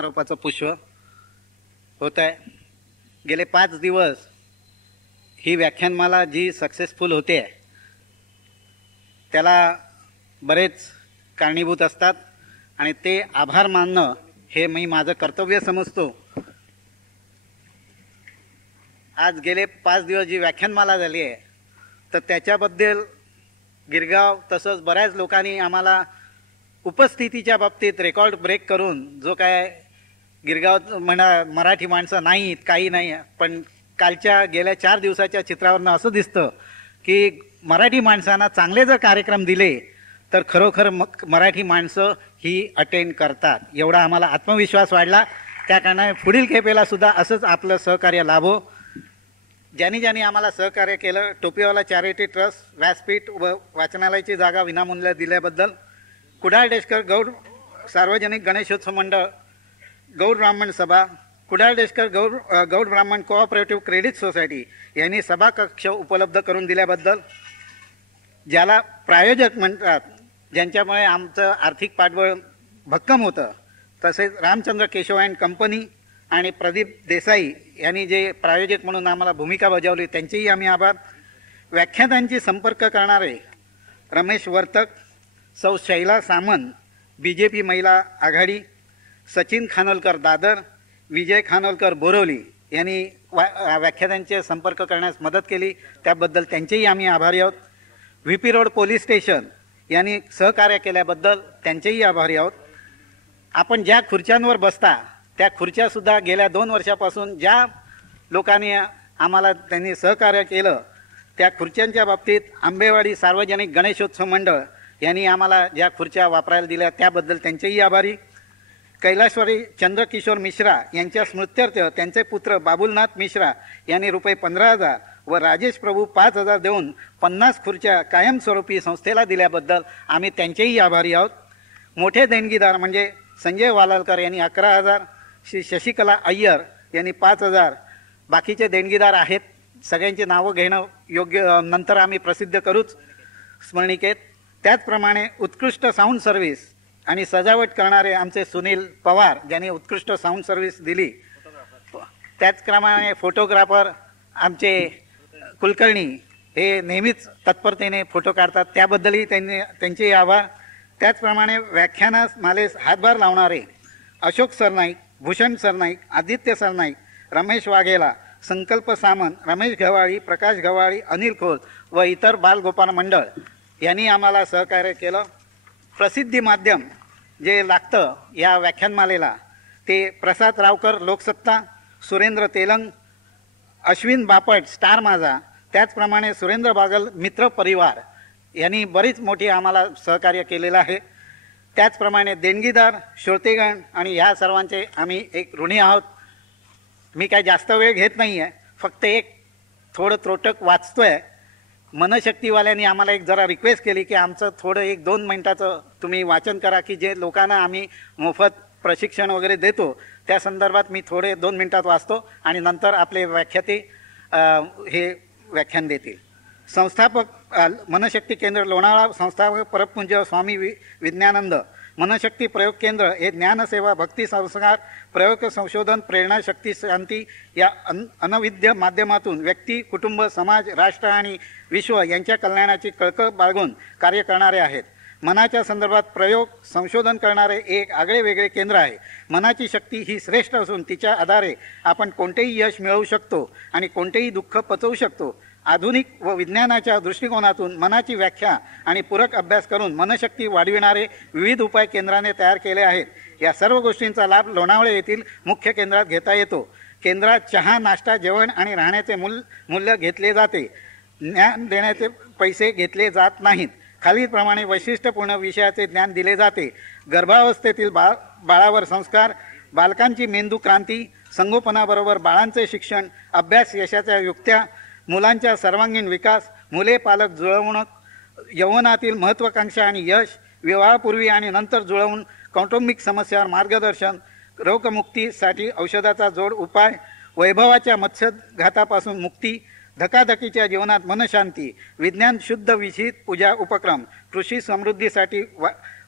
आरोपाचं पुष्प होत आहे. गेले 5 दिवस ही व्याख्यानमाला जी सक्सेसफुल होते त्याला बरेच कारणीभूत असतात आणि ते आभार मानणं हे मी माझं कर्तव्य समजतो. आज गेले 5 दिवस जी व्याख्यानमाला झाली आहे तर त्याच्याबद्दल गिरगाव तसंच बऱ्याच लोकांनी आम्हाला उपस्थितीच्या बाबतीत रेकॉर्ड ब्रेक करून जो काय गिरगाव मराठी माणसं नाहीत काही नाही, पण कालच्या गेल्या 4 दिवसाच्या चित्रावरनं असं दिसतं की मराठी माणसांना चांगले जर कार्यक्रम दिले तर खरोखर मराठी माणसं ही अटेंड करतात. एवढा आम्हाला आत्मविश्वास वाढला. त्या कारणाने पुढील खेपेला सुद्धा असंच आपलं सहकार्य लाभो. ज्यांनी आम्हाला सहकार्य केलं, टोपीवाला चॅरिटी ट्रस्ट, व्यासपीठ व वाचनालयाची जागा विनामूल्य दिल्याबद्दल, कुडाळ देशकर गौड सार्वजनिक गणेशोत्सव मंडळ, गौड ब्राह्मण सभा, कुडाळ देशकर गौड ब्राह्मण कोऑपरेटिव्ह क्रेडिट सोसायटी यांनी सभा कक्ष उपलब्ध करून दिल्याबद्दल, ज्याला प्रायोजक म्हणतात ज्यांच्यामुळे आमचं आर्थिक पाठबळ भक्कम होतं, तसेच रामचंद्र केशव अँड कंपनी आणि प्रदीप देसाई यांनी जे प्रायोजक म्हणून आम्हाला भूमिका बजावली त्यांचेही आम्ही आभार. व्याख्यानांची संपर्क करणारे रमेश वर्तक, सौ शैला सामंत, BJP महिला आघाडी, सचिन खानोलकर दादर, विजय खानोलकर बोरवली यांनी व्याख्यानांचे संपर्क करण्यास मदत केली, त्याबद्दल त्यांचेही आम्ही आभारी आहोत. VP रोड पोलीस स्टेशन यांनी सहकार्य केल्याबद्दल त्यांचेही आभारी आहोत. आपण ज्या खुर्च्यांवर बसता त्या खुर्च्यासुद्धा गेल्या 2 वर्षापासून ज्या लोकांनी आम्हाला त्यांनी सहकार्य केलं त्या खुर्च्यांच्या बाबतीत आंबेवाडी सार्वजनिक गणेशोत्सव मंडळ यांनी आम्हाला ज्या खुर्च्या वापरायला दिल्या त्याबद्दल त्यांचेही आभारी. कैलाशवारी चंद्रकिशोर मिश्रा यांच्या स्मृत्यर्थ त्यांचे पुत्र बाबुलनाथ मिश्रा यांनी ₹15,000 व राजेश प्रभू 5,000 देऊन 50 खुर्च्या कायमस्वरूपी संस्थेला दिल्याबद्दल आम्ही त्यांचेही आभारी आहोत. मोठे देणगीदार म्हणजे संजय वालालकर यांनी 11,000, श्री शशिकला अय्यर यांनी 5,000, बाकीचे देणगीदार आहेत सगळ्यांची नावं घेणं योग्य नंतर आम्ही प्रसिद्ध करूच स्मरणिकेत. त्याचप्रमाणे उत्कृष्ट साऊंड सर्व्हिस आणि सजावट करणारे आमचे सुनील पवार ज्यांनी उत्कृष्ट साऊंड सर्व्हिस दिली. त्याचप्रमाणे फोटोग्राफर आमचे कुलकर्णी हे नेहमीच तत्परतेने फोटो काढतात, त्याबद्दलही त्यांचे आभार. त्याचप्रमाणे व्याख्यानास मालेस हातभार लावणारे अशोक सरनाईक, भूषण सरनाईक, आदित्य सरनाईक, रमेश वाघेला, संकल्प सामंत, रमेश गव्हाळी, प्रकाश गव्हाळी, अनिल खोत व इतर बालगोपाल मंडळ यांनी आम्हाला सहकार्य केलं. प्रसिद्धी माध्यम जे लागतं या व्याख्यानमालेला ते प्रसाद रावकर लोकसत्ता, सुरेंद्र तेलंग, अश्विन बापट स्टार माझा, त्याचप्रमाणे सुरेंद्र बागल मित्र परिवार यांनी बरीच मोठी आम्हाला सहकार्य केलेलं आहे. त्याचप्रमाणे देणगीदार, श्रोतेगण आणि ह्या सर्वांचे आम्ही एक ऋणी आहोत. मी काय जास्त वेळ घेत नाही आहे, फक्त एक थोडं त्रोटक वाचतो आहे. मनशक्तीवाल्यांनी आम्हाला एक जरा रिक्वेस्ट केली की आमचं थोडं 1-2 मिनटाचं तुम्ही वाचन करा, की जे लोकांना आम्ही मोफत प्रशिक्षण वगैरे देतो त्या संदर्भात मी थोडे 2 मिनटात वाचतो आणि नंतर आपले व्याख्याते हे व्याख्यान देतील. संस्थापक मनशक्ती केंद्र लोणावळा, संस्थापक परमपूज्य स्वामी विज्ञानंद. मनशक्ती प्रयोग केंद्र हे ज्ञानसेवा, भक्ती संस्कार, प्रयोग संशोधन, प्रेरणा, शक्ती, शांती या अनविद्य माध्यमातून व्यक्ती, कुटुंब, समाज, राष्ट्र आणि विश्व यांच्या कल्याणाची कळकळ बाळगून कार्य करणारे आहेत. मनाच्या संदर्भात प्रयोग संशोधन करणारे एक आगळे वेगळे केंद्र आहे. मनाची शक्ती ही श्रेष्ठ असून तिच्या आधारे आपण कोणतेही यश मिळवू शकतो आणि कोणतेही दुःख पचवू शकतो. आधुनिक व विज्ञानाच्या दृष्टिकोनातून मनाची व्याख्या आणि पूरक अभ्यास करून मनशक्ती वाढविणारे विविध उपाय केंद्राने तयार केले आहेत. या सर्व गोष्टींचा लाभ लोणावळे येथील मुख्य केंद्रात घेता येतो. केंद्रात चहा, नाश्ता, जेवण आणि राहण्याचे मूल्य घेतले जाते. ज्ञान देण्याचे पैसे घेतले जात नाहीत. खालीलप्रमाणे वैशिष्ट्यपूर्ण विषयाचे ज्ञान दिले जाते. गर्भावस्थेतील बाळावर संस्कार, बालकांची मेंदू क्रांती, संगोपनाबरोबर बाळांचे शिक्षण, अभ्यास यशाच्या युक्त्या, मुलांच्या सर्वांगीण विकास, मुले पालक जुळवणूक, यौवनातील महत्त्वाकांक्षा आणि यश, विवाहापूर्वी आणि नंतर जुळवून कौटुंबिक समस्यांवर मार्गदर्शन, रोगमुक्तीसाठी औषधाचा जोड उपाय, वैभवाच्या मत्स्यघातापासून मुक्ती, धकाधकीच्या जीवनात मनशांती, विज्ञान शुद्ध विहित पूजा उपक्रम, कृषी समृद्धीसाठी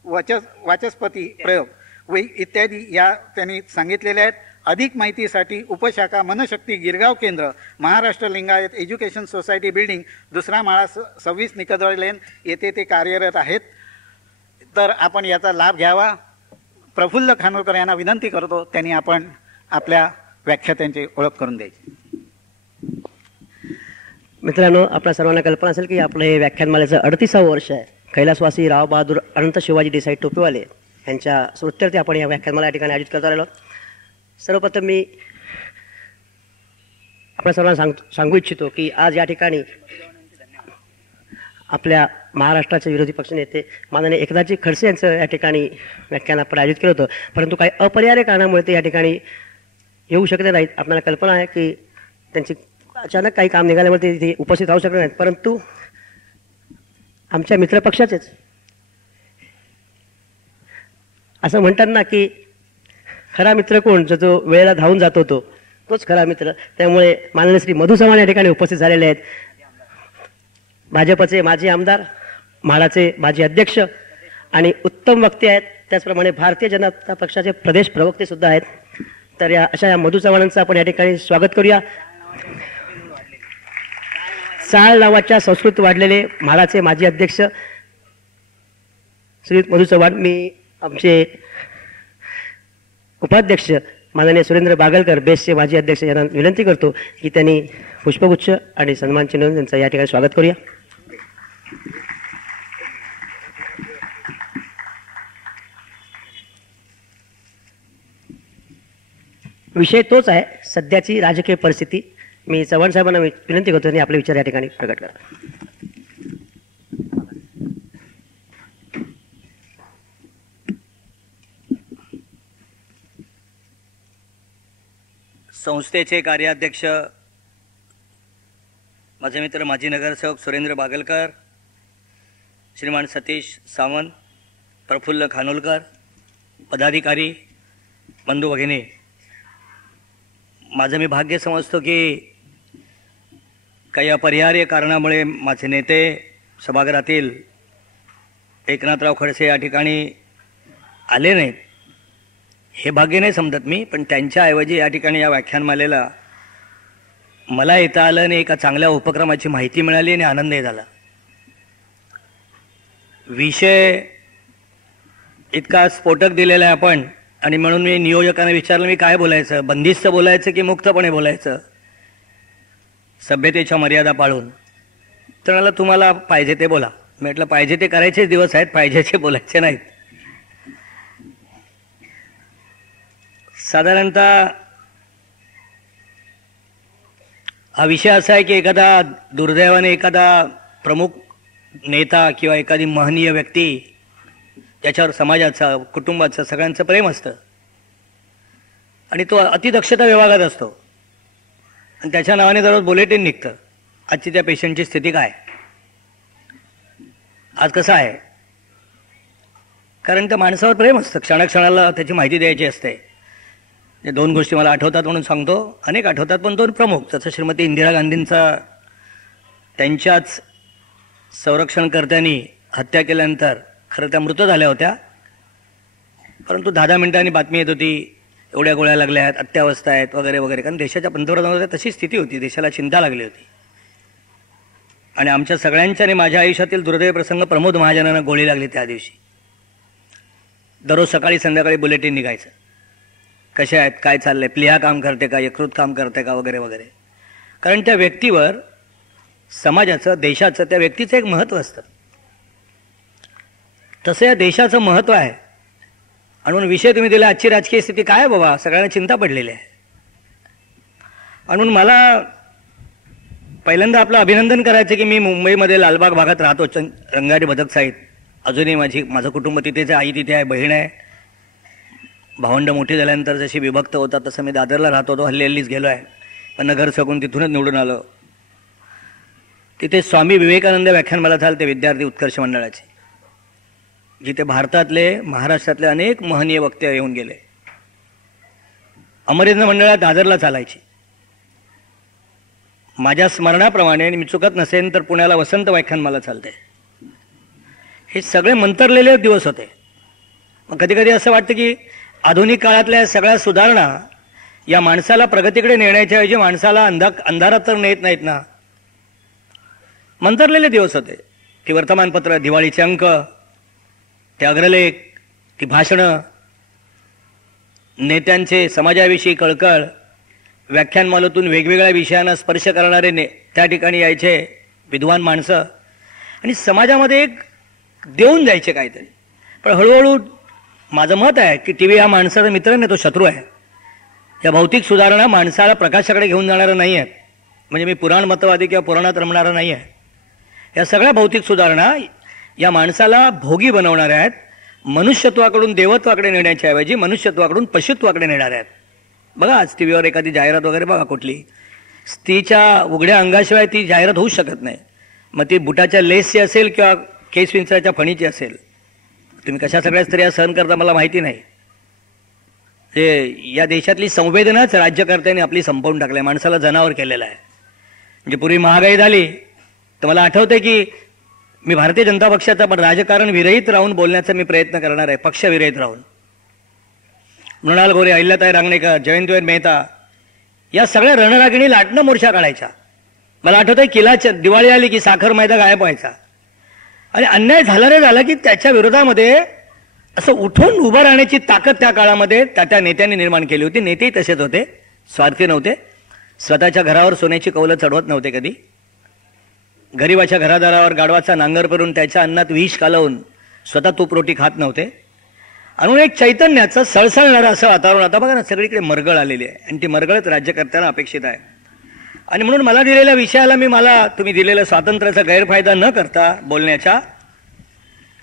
वाचस्पती प्रयोग, इत्यादी या त्यांनी सांगितलेल्या आहेत. अधिक माहितीसाठी उपशाखा मनशक्ती गिरगाव केंद्र, Maharashtra Lingayat education society building, दुसरा माळा 26 निकदवाडी लेन येथे ते कार्यरत आहेत. तर आपण याचा लाभ घ्यावा. प्रफुल्ल खानोलकर यांना विनंती करतो त्यांनी आपण आपल्या व्याख्यात्यांची ओळख करून द्यायची. मित्रांनो, आपल्या सर्वांना कल्पना असेल की आपलं हे व्याख्यानमालेचं 38वं वर्ष आहे. कैलासवासी राव बहादूर अनंत शिवाजी देसाई टोपेवाले यांच्या स्मृत्यर्थे आपण या व्याख्यानमाला या ठिकाणी आयोजित करत आलेलो. सर्वप्रथम मी आपल्या सर्वांना सांगू इच्छितो की आज या ठिकाणी आपल्या महाराष्ट्राचे विरोधी पक्षनेते माननीय एकनाथजी खडसे यांचं या ठिकाणी व्याख्यान आपण आयोजित केलं होतं, परंतु काही अपरिहार्य कारणामुळे ते या ठिकाणी येऊ शकले नाहीत. आपल्याला कल्पना आहे की त्यांची अचानक काही काम निघाल्यामुळे ते तिथे उपस्थित राहू शकले नाहीत. परंतु आमच्या मित्रपक्षाचेच असं म्हणतात ना की खरा मित्र कोण, जो वेळेला धावून जातो तोच खरा मित्र. त्यामुळे माननीय श्री मधु चव्हाण या ठिकाणी उपस्थित झालेले आहेत. भाजपचे माजी आमदार, म्हाडाचे माजी अध्यक्ष आणि उत्तम वक्ते आहेत. त्याचप्रमाणे भारतीय जनता पक्षाचे प्रदेश प्रवक्ते सुद्धा आहेत. तर या मधु चव्हाणांचं आपण या ठिकाणी स्वागत करूया. चाळ नावाच्या संस्कृत वाढलेले म्हाडाचे माजी अध्यक्ष श्री मधु चव्हाण. मी आमचे उपाध्यक्ष माननीय सुरेंद्र बागलकर बेसचे माजी अध्यक्ष यांना विनंती करतो की त्यांनी पुष्पगुच्छ आणि सन्मान चिन्ह त्यांचं या ठिकाणी स्वागत करूया. विषय तोच आहे, सध्याची राजकीय परिस्थिती. मी चव्हाण साहेबांना विनंती करतो त्यांनी आपले विचार या ठिकाणी प्रकट करा. संस्थेचे कार्याध्यक्ष माझे मित्र माजी नगरसेवक सुरेंद्र बागलकर, श्रीमान सतीश सावंत, प्रफुल्ल खानोलकर, पदाधिकारी, बंधू भगिनी, माझं मी भाग्य समजतो की काही अपरिहार्य कारणामुळे माझे नेते सभागृहातील एकनाथराव खडसे या ठिकाणी आले नाहीत. हे भाग्य नाही समजत मी, पण त्यांच्याऐवजी या ठिकाणी या व्याख्यानमालेला मला येता आलं आणि एका चांगल्या उपक्रमाची माहिती मिळाली आणि आनंदही झाला. विषय इतका स्फोटक दिलेला आहे आपण, आणि म्हणून मी नियोजकांना विचारलं मी काय बोलायचं, बंदिस्त बोलायचं की मुक्तपणे बोलायचं सभ्यतेच्या मर्यादा पाळून. तर मला तुम्हाला पाहिजे ते बोला. म्हटलं पाहिजे ते करायचेच दिवस आहेत, पाहिजे ते बोलायचे नाहीत. साधारणतः हा विषय असा आहे की एखादा दुर्दैवाने एखादा प्रमुख नेता किंवा एखादी महनीय व्यक्ती ज्याच्यावर समाजाचं, कुटुंबाचं, सगळ्यांचं प्रेम असतं आणि तो अतिदक्षता विभागात असतो आणि त्याच्या नावाने दररोज बुलेटिन निघतं आजची त्या पेशंटची स्थिती काय, आज कसं आहे. कारण त्या माणसावर प्रेम असतं, क्षणाक्षणाला त्याची माहिती द्यायची असते. दोन गोष्टी मला आठवतात म्हणून सांगतो, अनेक आठवतात पण दोन प्रमुख. जसं श्रीमती इंदिरा गांधींचा त्यांच्याच संरक्षणकर्त्यांनी हत्या केल्यानंतर खरं त्या मृत झाल्या होत्या, परंतु 10 मिनिटांनी बातमी येत होती एवढ्या गोळ्या लागल्या आहेत, अत्यावस्था आहेत वगैरे वगैरे. कारण देशाच्या पंतप्रधानांमध्ये तशी स्थिती होती, देशाला चिंता लागली होती. आणि आमच्या सगळ्यांच्या आणि माझ्या आयुष्यातील दुर्दैवी प्रसंग, प्रमोद महाजनांना गोळी लागली त्या दिवशी. दररोज सकाळी संध्याकाळी बुलेटिन निघायचं, कशा आहेत, काय चाललंय, प्लिहा काम करते का, यकृत काम करते का वगैरे वगैरे. कारण त्या व्यक्तीवर समाजाचं, देशाचं, त्या व्यक्तीचं एक महत्त्व असतं. तसं या देशाचं महत्त्व आहे. आणि म्हणून विषय तुम्ही दिला आजची राजकीय स्थिती काय बाबा, सगळ्यांना चिंता पडलेली आहे. आणि म्हणून मला पहिल्यांदा आपलं अभिनंदन करायचं की मी मुंबईमध्ये लालबाग भागात राहतो, रंगारी बदकसाईत. अजूनही माझं कुटुंब तिथेच आहे, आई तिथे आहे, बहीण आहे. भावंड मोठी झाल्यानंतर जशी विभक्त होतात तसं मी दादरला राहतो होतो, हल्लीच गेलो आहे, पण नगरसेवकून तिथूनच निवडून आलो. तिथे स्वामी विवेकानंद व्याख्यानमाला झालं, ते विद्यार्थी उत्कर्ष मंडळाचे, जिथे भारतातले, महाराष्ट्रातले अनेक महनीय वक्ते येऊन गेले. अमरेंद्र मंडळात दादरला चालायची. माझ्या स्मरणाप्रमाणे, मी चुकत नसेन तर पुण्याला वसंत व्याख्यानमाला चालते. हे सगळे मंतरलेले दिवस होते. कधी कधी असं वाटतं की आधुनिक काळातल्या सगळ्या सुधारणा या माणसाला प्रगतीकडे नेण्याच्या ऐवजी माणसाला अंधारात तर नेत नाहीत ना. मंतरलेले दिवस होते. ती वर्तमानपत्र, दिवाळीचे अंक, ते अग्रलेख, ती भाषणं, नेत्यांचे समाजाविषयी कळकळ, व्याख्यानमालेतून वेगवेगळ्या विषयांना स्पर्श करणारे त्या ठिकाणी यायचे विद्वान माणसं आणि समाजामध्ये एक देऊन जायचे काहीतरी. पण हळूहळू माझं मत आहे की टी व्ही हा माणसाचा मित्र नाही, तो शत्रू आहे. या भौतिक सुधारणा माणसाला प्रकाशाकडे घेऊन जाणारं नाही आहेत. म्हणजे मी पुराणमतवादी किंवा पुराणात रमणारा नाही आहे. या सगळ्या भौतिक सुधारणा या माणसाला भोगी बनवणाऱ्या आहेत. मनुष्यत्वाकडून देवत्वाकडे नेण्याच्या ऐवजी मनुष्यत्वाकडून पशुत्वाकडे नेणाऱ्या आहेत. बघा आज टी व्हीवर एखादी जाहिरात वगैरे बघा कुठली, स्त्रीच्या उघड्या अंगाशिवाय ती जाहिरात होऊच शकत नाही. मग ती बुटाच्या लेसची असेल किंवा केस विंचराच्या फणीची असेल. तुम्ही कशा सगळ्या स्त्रिया सहन करता मला माहिती नाही. या देशातली संवेदनाच राज्यकर्त्यांनी आपली संपवून टाकली, माणसाला जनावर केलेलं आहे. म्हणजे पूर्वी महागाई झाली तर मला आठवतंय की मी भारतीय जनता पक्षाचा पण राजकारण विरहित राहून बोलण्याचा मी प्रयत्न करणार आहे, पक्ष विरहित राहून. मृणाल गोरे, अहिल्याताई रांगणेकर, जयंतवेर मेहता या सगळ्या रणरागिणी लाटणं मोर्चा काढायच्या. मला आठवतंय किल्लाच्या दिवाळी आली की साखर मैदा गायब व्हायचा आणि अन्याय झाला रे झाला की त्याच्या विरोधामध्ये असं उठून उभं राहण्याची ताकद त्या काळामध्ये त्या नेत्यांनी निर्माण केली होती. नेतेही तसेच होते, स्वार्थी नव्हते. स्वतःच्या घरावर सोन्याची कौलं चढवत नव्हते कधी. गरिबाच्या घरादारावर गाढवाचा नांगर करून त्याच्या अन्नात विष कालवून स्वतः तूप रोटी खात नव्हते. आणि एक चैतन्याचं सळसळणारं असं वातावरण. आता बघा ना, सगळीकडे मरगळ आलेली आहे आणि ती मरगळच राज्यकर्त्यांना अपेक्षित आहे. आणि म्हणून मला दिलेल्या विषयाला मला तुम्ही दिलेल्या स्वातंत्र्याचा गैरफायदा न करता बोलण्याचा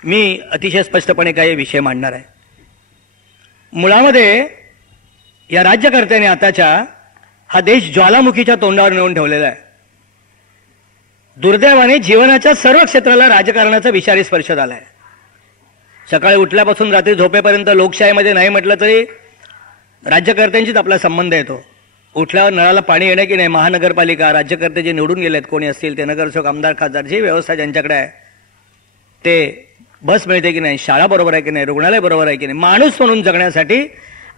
मी अतिशय स्पष्टपणे काही विषय मांडणार आहे. मुळामध्ये या राज्यकर्त्यांनी आताच्या हा देश ज्वालामुखीच्या तोंडावर नेऊन ठेवलेला आहे. दुर्दैवाने जीवनाच्या सर्व क्षेत्राला राजकारणाचा विषारी स्पर्श झाला आहे. सकाळी उठल्यापासून रात्री झोपेपर्यंत लोकशाहीमध्ये नाही म्हटलं तरी राज्यकर्त्यांशीच आपला संबंध येतो. उठल्यावर नळाला पाणी येणं की नाही, महानगरपालिका, राज्यकर्ते जे निवडून गेलेत कोणी असतील ते, नगरसेवक, आमदार, खासदार, जी व्यवस्था ज्यांच्याकडे आहे ते, बस मिळते की नाही, शाळा बरोबर आहे की नाही, रुग्णालय बरोबर आहे की नाही, माणूस म्हणून जगण्यासाठी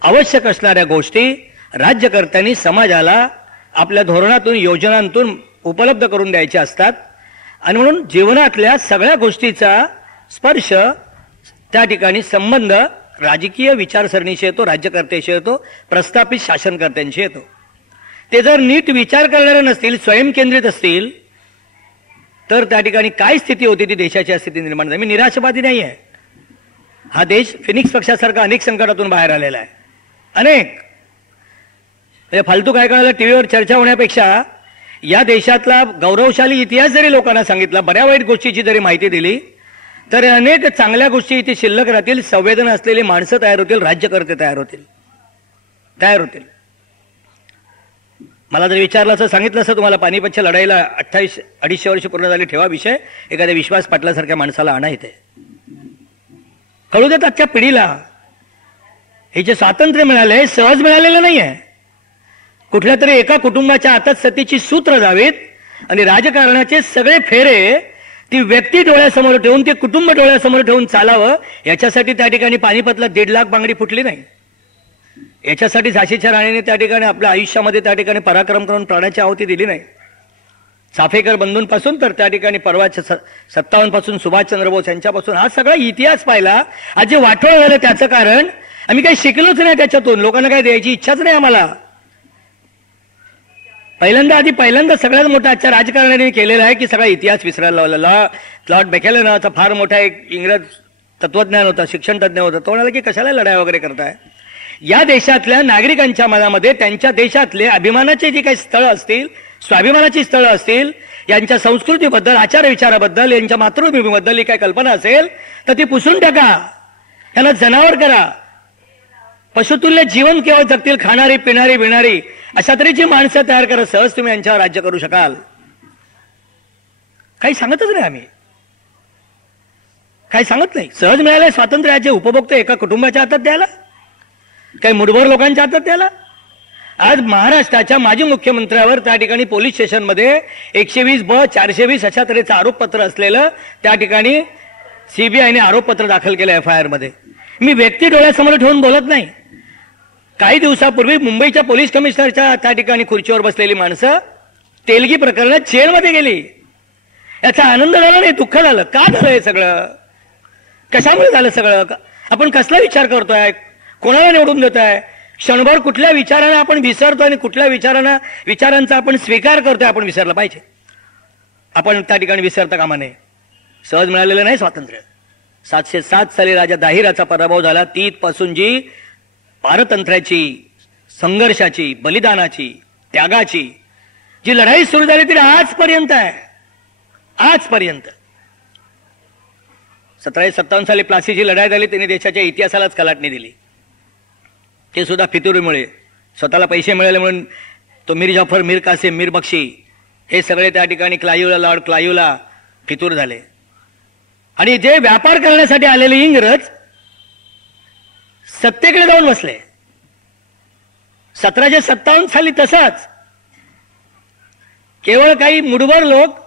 आवश्यक असणाऱ्या गोष्टी राज्यकर्त्यांनी समाजाला आपल्या धोरणातून, योजनांतून उपलब्ध करून द्यायच्या असतात. आणि म्हणून जीवनातल्या सगळ्या गोष्टीचा स्पर्श, त्या ठिकाणी संबंध राजकीय विचारसरणीशी येतो, राज्यकर्त्याशी येतो, प्रस्थापित शासनकर्त्यांशी येतो. ते जर नीट विचार करणारे नसतील, स्वयंकेंद्रित असतील तर त्या ठिकाणी काय स्थिती होती ती देशाची स्थिती निर्माण झाली. मी निराशावादी नाही आहे. हा देश फिनिक्स पक्षासारखा अनेक संकटातून बाहेर आलेला आहे. अनेक फालतू काय कळायला टीव्हीवर चर्चा होण्यापेक्षा या देशातला गौरवशाली इतिहास जरी लोकांना सांगितला, बऱ्या वाईट गोष्टीची जरी माहिती दिली तर अनेक चांगल्या गोष्टी इथे शिल्लक राहतील. संवेदना असलेली माणसं तयार होतील, राज्यकर्ते तयार होतील. मला जर विचारलं असं, सांगितलं असं तुम्हाला पानिपतच्या लढाईला 250 वर्ष पूर्ण झाली, ठेवा विषय, एखाद्या विश्वास पाटलासारख्या माणसाला आणा इथे, कळू देत आजच्या पिढीला हे जे स्वातंत्र्य मिळालंय सहज मिळालेलं नाहीये. कुठल्या तरी एका कुटुंबाच्या हातात सत्तेची सूत्र जावीत आणि राजकारणाचे सगळे फेरे ती व्यक्ती डोळ्यासमोर ठेवून, ते कुटुंब डोळ्यासमोर ठेवून चालावं, याच्यासाठी त्या ठिकाणी पानिपतला 1.5 लाख बांगडी फुटली नाही. याच्यासाठी झाशीच्या राणीने त्या ठिकाणी आपल्या आयुष्यामध्ये त्या ठिकाणी पराक्रम करून प्राणाची आहुती दिली नाही. चाफेकर बंधूंपासून तर त्या ठिकाणी परवाच्या 57 पासून सुभाषचंद्र बोस यांच्यापासून हा सगळा इतिहास पाहिला. आज जे वाटोळ झालं त्याचं कारण आम्ही काही शिकलोच नाही त्याच्यातून. लोकांना काही द्यायची इच्छाच नाही आम्हाला. पहिल्यांदा सगळ्यात मोठा आजच्या राजकारणाने केलेला आहे की सगळा इतिहास विसरायला लावला. लॉर्ड बेकेले नावाचा फार मोठा एक इंग्रज तत्वज्ञान होता, शिक्षण तज्ञ होता. तो म्हणाला की कशाला लढाई वगैरे करताय. या देशातल्या नागरिकांच्या मनामध्ये त्यांच्या देशातले अभिमानाचे जे काही स्थळं असतील, स्वाभिमानाची स्थळं असतील, यांच्या संस्कृतीबद्दल, आचार विचाराबद्दल, यांच्या मातृभूमीबद्दल ही काही कल्पना असेल तर ती पुसून टाका. यांना जनावर करा. पशुतुल्य जीवन केवळ जगतील, खाणारी, पिणारी, बिणारी अशा तऱ्हेची माणसं तयार करा. सहज तुम्ही यांच्यावर राज्य करू शकाल. काही सांगतच नाही आम्ही, काही सांगत नाही. सहज मिळालंय स्वातंत्र्याचे उपभोक्ते एका कुटुंबाच्या हातात द्यायला, काही मुठभर लोकांच्या हातात द्यायला. आज महाराष्ट्राच्या माजी मुख्यमंत्र्यावर त्या ठिकाणी पोलीस स्टेशनमध्ये 120(ब), 420 अशा तऱ्हेचं आरोपपत्र असलेलं त्या ठिकाणी सीबीआयने आरोपपत्र दाखल केलं FIR मध्ये. मी व्यक्ती डोळ्यासमोर ठेवून बोलत नाही. काही दिवसापूर्वी मुंबईच्या पोलीस कमिशनरच्या त्या ठिकाणी खुर्चीवर बसलेली माणसं तेलगी प्रकरणात जेलमध्ये गेली. याचा आनंद झाला नाही, दुःख झालं. का झालं हे सगळं? कशामुळे झालं सगळं? आपण कसला विचार करतोय? कोणाला निवडून देतोय? क्षणभर कुठल्या विचारांना आपण विसरतोय आणि कुठल्या विचारांचा आपण स्वीकार करतोय आपण विसरलं पाहिजे. आपण त्या ठिकाणी विसरता कामा नये. सहज मिळालेलं नाही स्वातंत्र्य. 707 साली राजा दाहिराचा पराभव झाला. तीतपासून जी पारतंत्र्याची, संघर्षाची, बलिदानाची, त्यागाची जी लढाई सुरू झाली ती आजपर्यंत आहे. आजपर्यंत 1757 साली प्लासीची लढाई झाली. त्यांनी देशाच्या इतिहासालाच कलाटणी दिली. ते सुद्धा फितुरीमुळे, स्वतःला पैसे मिळाले म्हणून तो मीर जाफर, मीर कासिम, मीर बक्षी हे सगळे त्या ठिकाणी क्लाईव्हला, लॉर्ड क्लाईव्हला फितूर झाले. आणि जे व्यापार करण्यासाठी आलेले इंग्रज सत्तेकडे जाऊन बसले. 1757 साली तसाच केवळ काही मुठभर लोक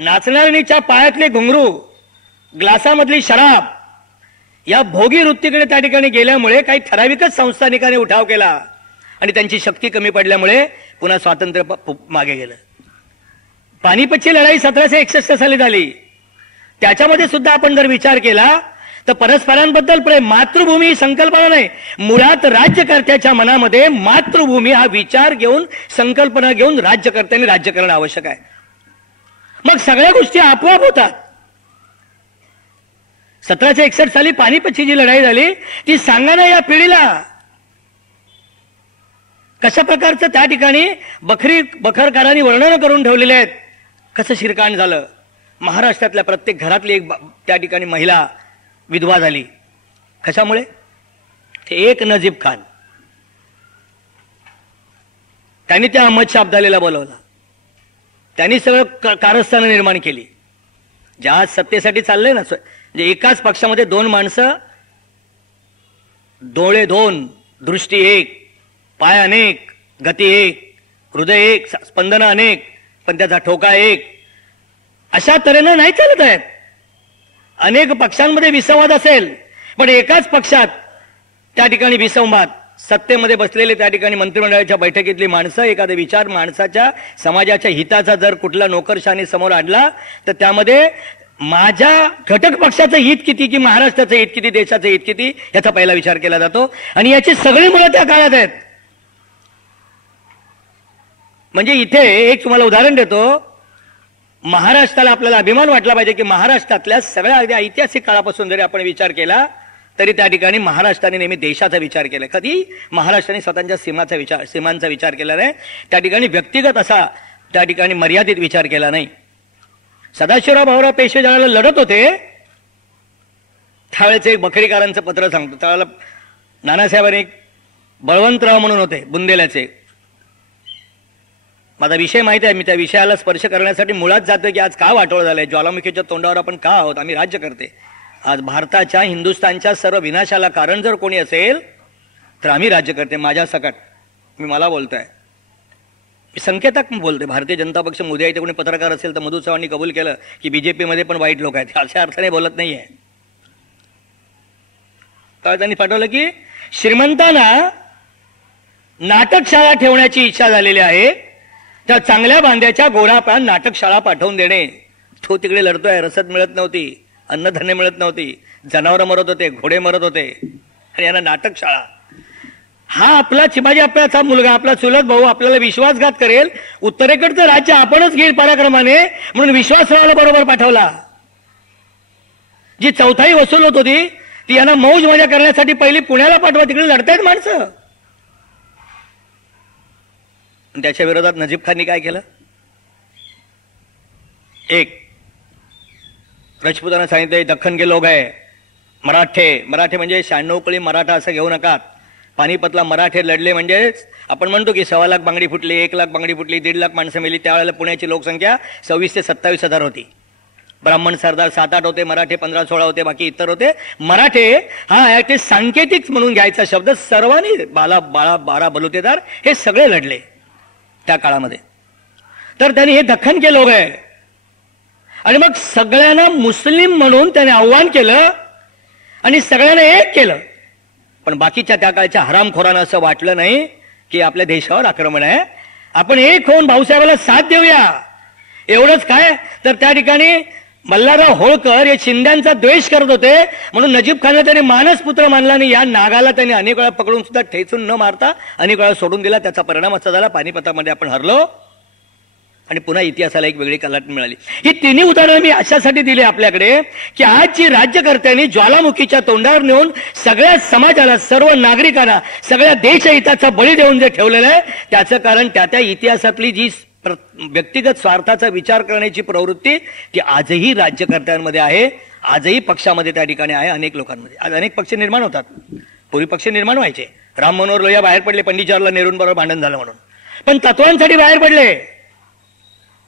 नाचणाऱ्यांच्या पायातले घुंगरू, ग्लासामधली शराब या भोगी वृत्तीकडे त्या ठिकाणी गेल्यामुळे काही ठराविकच संस्थानिकांनी उठाव केला आणि त्यांची शक्ती कमी पडल्यामुळे पुन्हा स्वातंत्र्य मागे गेलं. पानिपतची लढाई 1761 साली झाली. त्याच्यामध्ये सुद्धा आपण जर विचार केला तर परस्परांबद्दल प्रेम, मातृभूमी ही संकल्पना नाही. मुळात राज्यकर्त्याच्या मनामध्ये मातृभूमी हा विचार घेऊन, संकल्पना घेऊन राज्यकर्त्यांनी राज्य करणं आवश्यक आहे. मग सगळ्या गोष्टी आपोआप होतात. 1761 साली पानिपतची जी लढाई झाली ती सांगा ना या पिढीला कशा प्रकारचं त्या ठिकाणी बखरकारांनी वर्णन करून ठेवलेले आहेत. कसं शिरकाण झालं. महाराष्ट्रातल्या प्रत्येक घरातली एक त्या ठिकाणी महिला विधवा झाली. कशामुळे? ते एक नजीब खान, त्यांनी त्या अहमद शाह अब्दालीला बोलवला. त्यांनी सगळं कारस्थानं निर्माण केली. ज्या सत्तेसाठी चाललंय ना, म्हणजे एकाच पक्षामध्ये दोन माणसं, डोळे दोन, दृष्टी एक, पाय अनेक, गती एक, हृदय एक, स्पंदन अनेक, पण त्याचा ठोका एक, अशा तऱ्हेनं नाही चालत आहेत. अनेक पक्षांमध्ये विसंवाद असेल पण एकाच पक्षात त्या ठिकाणी विसंवाद. सत्तेमध्ये बसलेले त्या ठिकाणी मंत्रिमंडळाच्या बैठकीतली माणसं एखादा विचार माणसाच्या समाजाच्या हिताचा जर कुठला नोकरशाही समोर आणला तर त्यामध्ये माझ्या घटक पक्षाचं हित किती की महाराष्ट्राचं हित किती, देशाचं हित किती याचा पहिला विचार केला जातो. आणि याची सगळी मुलं त्या काळात आहेत. म्हणजे इथे एक तुम्हाला उदाहरण देतो. महाराष्ट्राला आपल्याला अभिमान वाटला पाहिजे की महाराष्ट्रातल्या सगळ्या अगदी ऐतिहासिक काळापासून जरी आपण विचार केला तरी त्या ठिकाणी महाराष्ट्राने नेहमी देशाचा विचार केला. कधी महाराष्ट्राने स्वतःच्या सीमांचा विचार केला नाही. त्या ठिकाणी व्यक्तिगत असा त्या ठिकाणी मर्यादित विचार केला नाही. सदाशिवराव भाऊराव पेशवे ज्यावेळेला लढत होते त्यावेळेचे एक बखरीकारांचं पत्र सांगतो. त्यावेळेला नानासाहेबांनी बळवंतराव म्हणून होते बुंदेल्याचे. माझा विषय माहिती आहे. मी त्या विषयाला स्पर्श करण्यासाठी मुळात जातो की आज का वाटोळ झालंय. ज्वालामुखीच्या तोंडावर आपण का आहोत. आम्ही राज्य करते. आज भारताच्या, हिंदुस्थानच्या सर्व विनाशाला कारण जर कोणी असेल तर आम्ही राज्य करते. माझ्या सकट मला बोलतोय. मी संकेतक बोलतोय. भारतीय जनता पक्ष उद्या इथे कोणी पत्रकार असेल तर मधु चव्हाणांनी कबूल केलं की बीजेपी मध्ये पण वाईट लोक आहेत. अशा अर्थाने बोलत नाहीये. तर त्यांनी पाठवलं की श्रीमंतांना नाटकशाळा ठेवण्याची इच्छा झालेली आहे. त्या चांगल्या बांध्याच्या गोरापान नाटकशाळा पाठवून देणे. तो तिकडे लढतोय. रसद मिळत नव्हती, अन्नधान्य मिळत नव्हती, जनावरं मरत होते, घोडे मरत होते आणि यांना नाटकशाळा. हा आपला चिमाजी आपल्याचा मुलगा, आपला चुलत भाऊ आपल्याला विश्वासघात करेल, उत्तरेकडचं राज्य आपणच घेईल पराक्रमाने म्हणून विश्वासरावाला बरोबर पाठवला. जी चौथाई वसूल होत होती ती यांना मौज मजा करण्यासाठी पहिली पुण्याला पाठवा. तिकडे लढतायत माणसं. त्याच्या विरोधात नजीब खाननी काय केलं. एक राजपुतांना सांगितलं दख्खन के लोक आहे, मराठे म्हणजे 96 मराठा असं घेऊ नका. पानिपतला मराठे लढले म्हणजे आपण म्हणतो की 1.25 लाख बांगडी फुटली, 1 लाख बांगडी फुटली, 1.5 लाख माणसं मेली. त्यावेळेला पुण्याची लोकसंख्या 26 ते 27 हजार होती. ब्राह्मण सरदार 7-8 होते, मराठे 15-16 होते, बाकी इतर होते. मराठे हा ते सांकेतिक म्हणून घ्यायचा शब्द. सर्वांनी 12 बलुतेदार हे सगळे लढले त्या काळामध्ये. तर त्यांनी हे दख्खन के लोक आहे. आणि मग सगळ्यांना मुस्लिम म्हणून त्याने आव्हान केलं आणि सगळ्यांना एक केलं. पण बाकीच्या त्या काळच्या हरामखोरांना असं वाटलं नाही की आपल्या देशावर आक्रमण आहे, आपण एक होऊन भाऊसाहेबाला साथ देऊया. एवढंच काय तर त्या ठिकाणी मल्हारराव होळकर हे शिंद्यांचा द्वेष करत होते म्हणून नजीब खानला त्यांनी मानसपुत्र मानला आणि या नागाला त्यांनी अनेक वेळा पकडून सुद्धा ठेचून न मारता अनेक वेळा सोडून दिला. त्याचा परिणाम असा झाला, पानिपतामध्ये आपण हरलो आणि पुन्हा इतिहासाला एक वेगळी कलाटणी मिळाली. ही तिन्ही उदाहरणं मी अशासाठी दिली आपल्याकडे की आज जी राज्यकर्त्यांनी ज्वालामुखीच्या तोंडावर नेऊन सगळ्या समाजाला, सर्व नागरिकांना, सगळ्या देशहिताचा बळी देऊन जे ठेवलेलं आहे त्याचं कारण त्या इतिहासातली जी व्यक्तिगत स्वार्थाचा विचार करण्याची प्रवृत्ती ती आजही राज्यकर्त्यांमध्ये आहे, आजही पक्षामध्ये त्या ठिकाणी आहे. अनेक लोकांमध्ये आज अनेक पक्ष निर्माण होतात. पूर्वी पक्ष निर्माण व्हायचे. राम मनोहर लोहिया बाहेर पडले, पंडित जवाहरलाल नेहरूंबरोबर भांडण झालं म्हणून, पण तत्वांसाठी बाहेर पडले.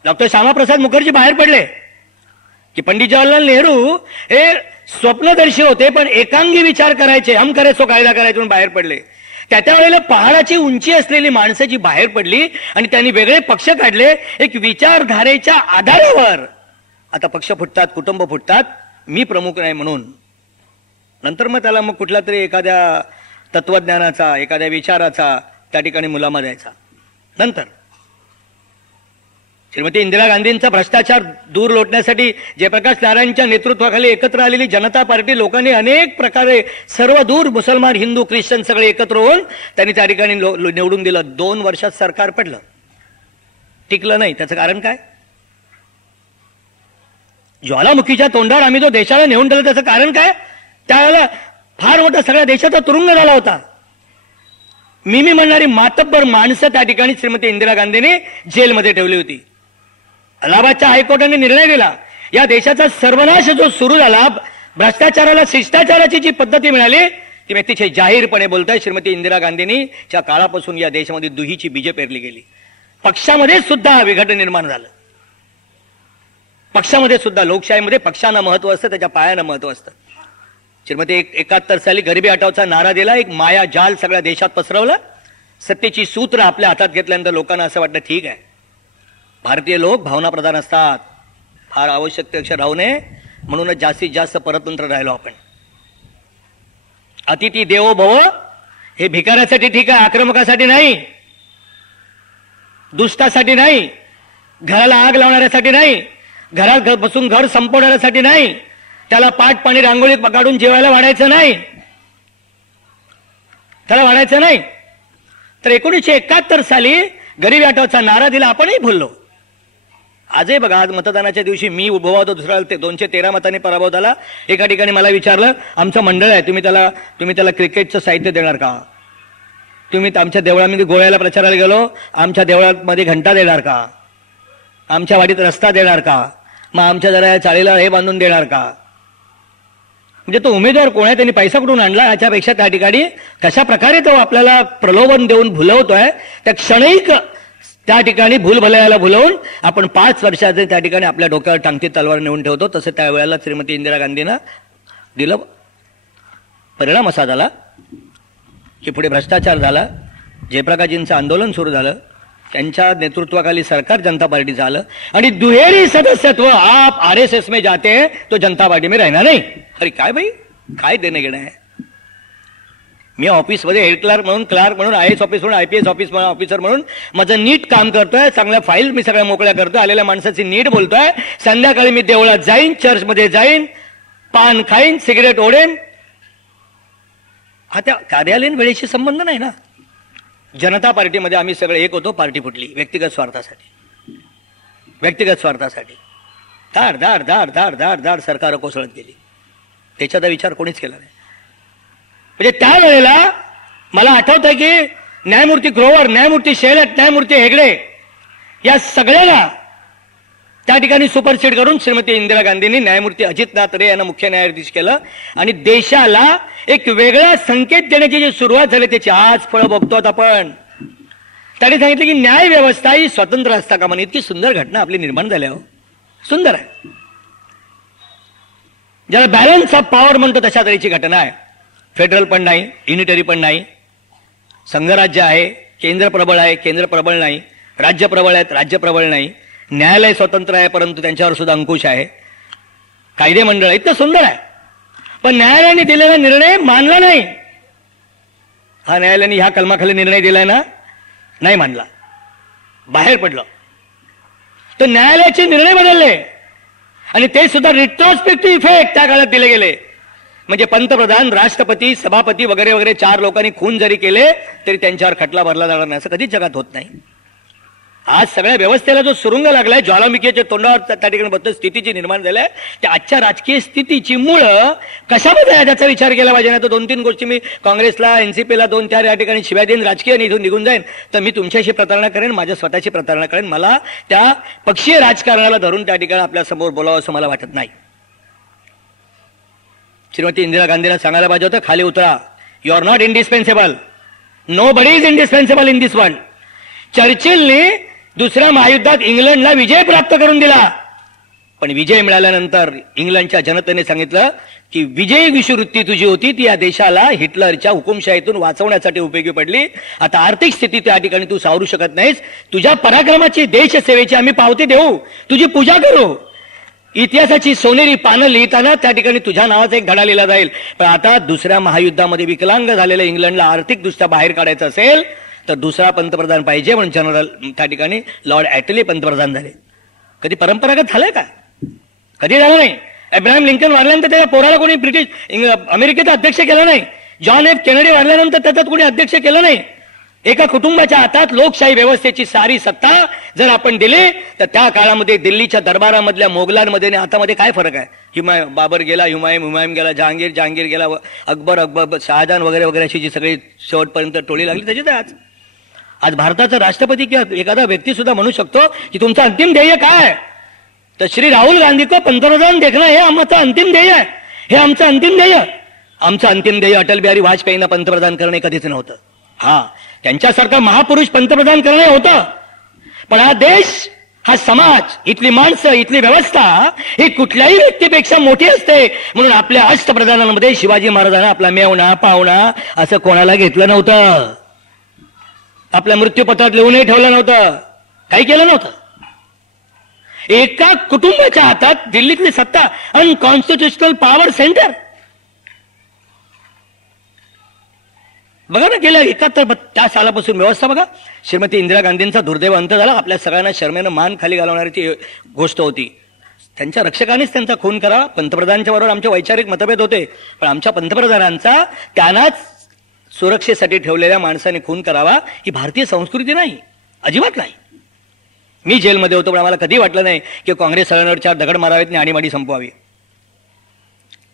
डॉक्टर श्यामाप्रसाद मुखर्जी बाहेर पडले की पंडित जवाहरलाल नेहरू हे स्वप्नदर्शी होते पण एकांगी विचार करायचे, हम करे सो कायदा करायचे म्हणून बाहेर पडले. त्या वेळेला पहाडाची उंची असलेली माणसं जी बाहेर पडली आणि त्यांनी वेगळे पक्ष काढले एक विचारधारेच्या आधारावर. आता पक्ष फुटतात, कुटुंब फुटतात, मी प्रमुख नाही म्हणून. नंतर मग त्याला मग कुठला तरी एखाद्या तत्वज्ञानाचा, एखाद्या विचाराचा त्या ठिकाणी मुलामा द्यायचा. नंतर श्रीमती इंदिरा गांधींचा भ्रष्टाचार दूर लोटण्यासाठी जयप्रकाश नारायणच्या नेतृत्वाखाली एकत्र आलेली जनता पार्टी लोकांनी अनेक प्रकारे सर्व दूर मुसलमान, हिंदू, ख्रिश्चन सगळे एकत्र होऊन त्यांनी त्या ठिकाणी निवडून दिलं. 2 वर्षात सरकार पडलं, टिकलं नाही. त्याचं कारण काय? ज्वालामुखीच्या तोंडावर आम्ही जो देशाला नेऊन दिलं त्याचं कारण काय? त्यावेळेला फार मोठा सगळ्या देशाचा तुरुंग झाला होता. मी म्हणणारी मातब्बर माणसं त्या ठिकाणी श्रीमती इंदिरा गांधींनी जेलमध्ये ठेवली होती. अलाहाबादच्या हायकोर्टाने निर्णय दिला, या देशाचा सर्वनाश जो सुरू झाला, भ्रष्टाचाराला शिष्टाचाराची जी पद्धती मिळाली ती अतिशय जाहीरपणे बोलताय. श्रीमती इंदिरा गांधींनी च्या काळापासून या देशामध्ये दुहीची बीजे पेरली गेली. पक्षामध्ये सुद्धा विघटन निर्माण झालं. पक्षामध्ये सुद्धा, लोकशाहीमध्ये पक्षांना महत्व असतं, त्याच्या पायानं महत्व असतं. श्रीमती 71 साली गरिबी हटावचा नारा दिला, एक माया जाल सगळ्या देशात पसरवला. सत्तेची सूत्र आपल्या हातात घेतल्यानंतर लोकांना असं वाटतं ठीक आहे, भारतीय लोक भावनाप्रधान असतात, फार आवश्यकतेपेक्षा राहू नये म्हणूनच जास्तीत जास्त परतंत्र राहिलो आपण. अतिथी देवो भव हे भिकाऱ्यासाठी ठीक आहे, आक्रमकासाठी नाही, दुष्टासाठी नाही, घराला आग लावणाऱ्यासाठी नाही, घरात बसून घर संपवणाऱ्यासाठी नाही, त्याला पाट पाणी रांगोळी काढून जेवायला वाढायचं नाही, त्याला वाढायचं नाही. तर 1971 साली गरिबी हटावचा नारा दिला, आपणही भुललो. आजही बघा, आज मतदानाच्या दिवशी मी उभा होतो, दुसरा 213 मतांनी पराभव झाला. एका ठिकाणी मला विचारलं, आमचं मंडळ आहे, तुम्ही त्याला क्रिकेटचं साहित्य देणार का? तुम्ही आमच्या देवळामध्ये गोव्याला प्रचाराला गेलो, आमच्या देवळामध्ये घंटा देणार का? आमच्या वाडीत रस्ता देणार का? मग आमच्या जरा चाळीला हे बांधून देणार का? म्हणजे तो उमेदवार कोण आहे, त्यांनी पैसा कुठून आणला, याच्यापेक्षा त्या ठिकाणी कशा प्रकारे तो आपल्याला प्रलोभन देऊन भुलवतोय, त्या क्षणिक त्या ठिकाणी भूलभुलैयाला भुलवून आपण 5 वर्षाचे त्या ठिकाणी आपल्या डोक्यावर टांगती तलवार नेऊन ठेवतो. तसं त्यावेळेला श्रीमती इंदिरा गांधींना दिलं. परिणाम असा झाला की पुढे भ्रष्टाचार झाला, जयप्रकाशजींचं आंदोलन सुरू झालं, त्यांच्या नेतृत्वाखाली सरकार जनता पार्टी झालं आणि दुहेरी सदस्यत्व आप RSS में जाते हैं तो जनता पार्टी में रहना नहीं. अरे काय भाई, काय देणं घेणं आहे? मी ऑफिसमध्ये हेड क्लार्क म्हणून, IAS ऑफिस म्हणून, IPS ऑफिसर म्हणून माझं नीट काम करतोय, चांगल्या फाईल मी सगळ्या मोकळ्या करतोय, आलेल्या माणसाची नीट बोलतोय. संध्याकाळी मी देवळात जाईन, चर्चमध्ये जाईन, पान खाईन, सिगरेट ओढेन. हा त्या कार्यालयीन वेळेशी संबंध नाही ना. जनता पार्टीमध्ये आम्ही सगळे एक होतो, पार्टी फुटली व्यक्तिगत स्वार्थासाठी. धाड धाड धाड धाड धाड धाड सरकार कोसळत गेली. त्याच्याचा विचार कोणीच केला नाही. म्हणजे त्यावेळेला मला आठवतंय की न्यायमूर्ती ग्रोवर, न्यायमूर्ती शेलट, न्यायमूर्ती हेगडे या सगळ्याला त्या ठिकाणी सुपरसीड करून श्रीमती इंदिरा गांधींनी न्यायमूर्ती अजितनाथ रे यांना मुख्य न्यायाधीश केलं आणि देशाला एक वेगळा संकेत देण्याची जी सुरुवात झाली त्याची आज फळं बघतो आपण. त्यांनी सांगितलं की न्याय व्यवस्था ही स्वतंत्र असता कामा नये. इतकी सुंदर घटना आपली निर्माण झाल्या हो, सुंदर आहे. ज्याला बॅलन्स ऑफ पॉवर म्हणतो तशा तऱ्हेची घटना आहे. फेडरल पण नाही, युनिटरी पण नाही, संघराज्य आहे, केंद्र प्रबळ आहे, केंद्र प्रबळ नाही, राज्य प्रबळ आहेत, राज्य प्रबळ नाही, न्यायालय स्वतंत्र आहे परंतु त्यांच्यावर सुद्धा अंकुश आहे, कायदे मंडळ आहे. इतकं सुंदर आहे. पण न्यायालयाने दिलेला निर्णय मानला नाही. हा न्यायालयाने ह्या कलमाखाली निर्णय दिलाय ना, नाही मानला, बाहेर पडलं. तर न्यायालयाचे निर्णय बदलले आणि ते सुद्धा रिट्रोस्पेक्टिव्ह इफेक्ट त्या काळात दिले गेले. म्हणजे पंतप्रधान, राष्ट्रपती, सभापती वगैरे वगैरे 4 लोकांनी खून जरी केले तरी त्यांच्यावर खटला भरला जाणार नाही, असं कधीच जगात होत नाही. आज सगळ्या व्यवस्थेला जो सुरुंग लागलाय, ज्वालामुखीच्या तोंडावर त्या ठिकाणी बद्दल स्थितीची निर्माण झाल्या, त्या आजच्या राजकीय स्थितीची मुळं कशामध्ये आहे त्याचा विचार केला पाहिजे. नाही तर 2-3 गोष्टी मी काँग्रेसला, एनसीपीला 2-4 या ठिकाणी शिव्या देईन, राजकीय इथून निघून जाईन, तर मी तुमच्याशी प्रतारणा करेन, माझ्या स्वतःची प्रतारणा करेन. मला त्या पक्षीय राजकारणाला धरून त्या ठिकाणी आपल्या समोर बोलावं असं मला वाटत नाही. श्रीमती इंदिरा गांधीला सांगायला पाहिजे होतं, खाली उतरा, you are not indispensable, nobody is indispensable in this world. चर्चिलने दुसऱ्या महायुद्धात इंग्लंडला विजय प्राप्त करून दिला, पण विजय मिळाल्यानंतर इंग्लंडच्या जनतेने सांगितलं की विजयी विषुवृत्ती तुझी होती ती या देशाला हिटलरच्या हुकुमशाहीतून वाचवण्यासाठी उपयोगी पडली. आता आर्थिक स्थिती त्या ठिकाणी तू सावरू शकत नाहीस. तुझ्या पराक्रमाची, देशसेवेची आम्ही पावती देऊ, तुझी पूजा करू. इतिहासाची सोनेरी पानं लिहिताना त्या ठिकाणी तुझ्या नावाचा एक धडा लिहिला जाईल. पण आता दुसऱ्या महायुद्धामध्ये विकलांग झालेल्या इंग्लंडला आर्थिकदृष्ट्या बाहेर काढायचं असेल तर दुसरा पंतप्रधान पाहिजे, म्हणून जनरल त्या ठिकाणी लॉर्ड ॲटली पंतप्रधान झाले. कधी परंपरागत झालंय का? कधी झालं नाही. अब्राहम लिंकन वारल्यानंतर त्याच्या पोराला कोणी अमेरिकेचा अध्यक्ष केलं नाही. जॉन एफ केनेडी वारल्यानंतर त्याच्यात कोणी अध्यक्ष केलं नाही. एका कुटुंबाच्या हातात लोकशाही व्यवस्थेची सारी सत्ता जर आपण दिली तर त्या काळामध्ये दिल्लीच्या दरबारामधल्या मोगलांमध्ये आणि आतामध्ये काय फरक आहे? बाबर गेला, हुमायून गेला, जहांगीर गेला, अकबर, शहाजहान वगैरे वगैरे अशी जी सगळी शेवटपर्यंत टोळी लागली त्याच्यात आज भारताचा राष्ट्रपती किंवा एखादा व्यक्ती सुद्धा म्हणू शकतो की तुमचं अंतिम ध्येय काय? तर श्री राहुल गांधी को पंतप्रधान देखणं हे आमचं अंतिम ध्येय आहे. हे आमचं अंतिम ध्येय. आमचं अंतिम ध्येय अटल बिहारी वाजपेयींना पंतप्रधान करणे कधीच नव्हतं. हा, त्यांच्यासारखा महापुरुष पंतप्रधान करणे होतं, पण हा देश, हा समाज, इथली माणसं, इथली व्यवस्था ही कुठल्याही व्यक्तीपेक्षा मोठी असते. म्हणून आपल्या अष्टप्रधानांमध्ये शिवाजी महाराजांना आपला मेवणा पाहुणा असं कोणाला घेतलं नव्हतं. आपल्या मृत्यूपत्रात लिहूनही ठेवलं नव्हतं, काही केलं नव्हतं. एका कुटुंबाच्या हातात दिल्लीतली सत्ता, अनकॉन्स्टिट्युशनल पॉवर सेंटर. बघा ना, गेल्या 71 सालापासून व्यवस्था बघा. श्रीमती इंदिरा गांधींचा दुर्दैव अंत झाला. आपल्या सगळ्यांना शर्मेनं मान खाली घालवणारी गोष्ट होती. त्यांच्या रक्षकानेच त्यांचा खून करा. पंतप्रधानांच्या बरोबर आमचे वैचारिक मतभेद होते, पण आमच्या पंतप्रधानांचा त्यांनाच सुरक्षेसाठी ठेवलेल्या माणसाने खून करावा ही भारतीय संस्कृती नाही, अजिबात नाही. मी जेलमध्ये होतो पण आम्हाला कधी वाटलं नाही की काँग्रेस सगळ्यांवर 4 दगड मारावेत आणि आणीबाणी संपवावी.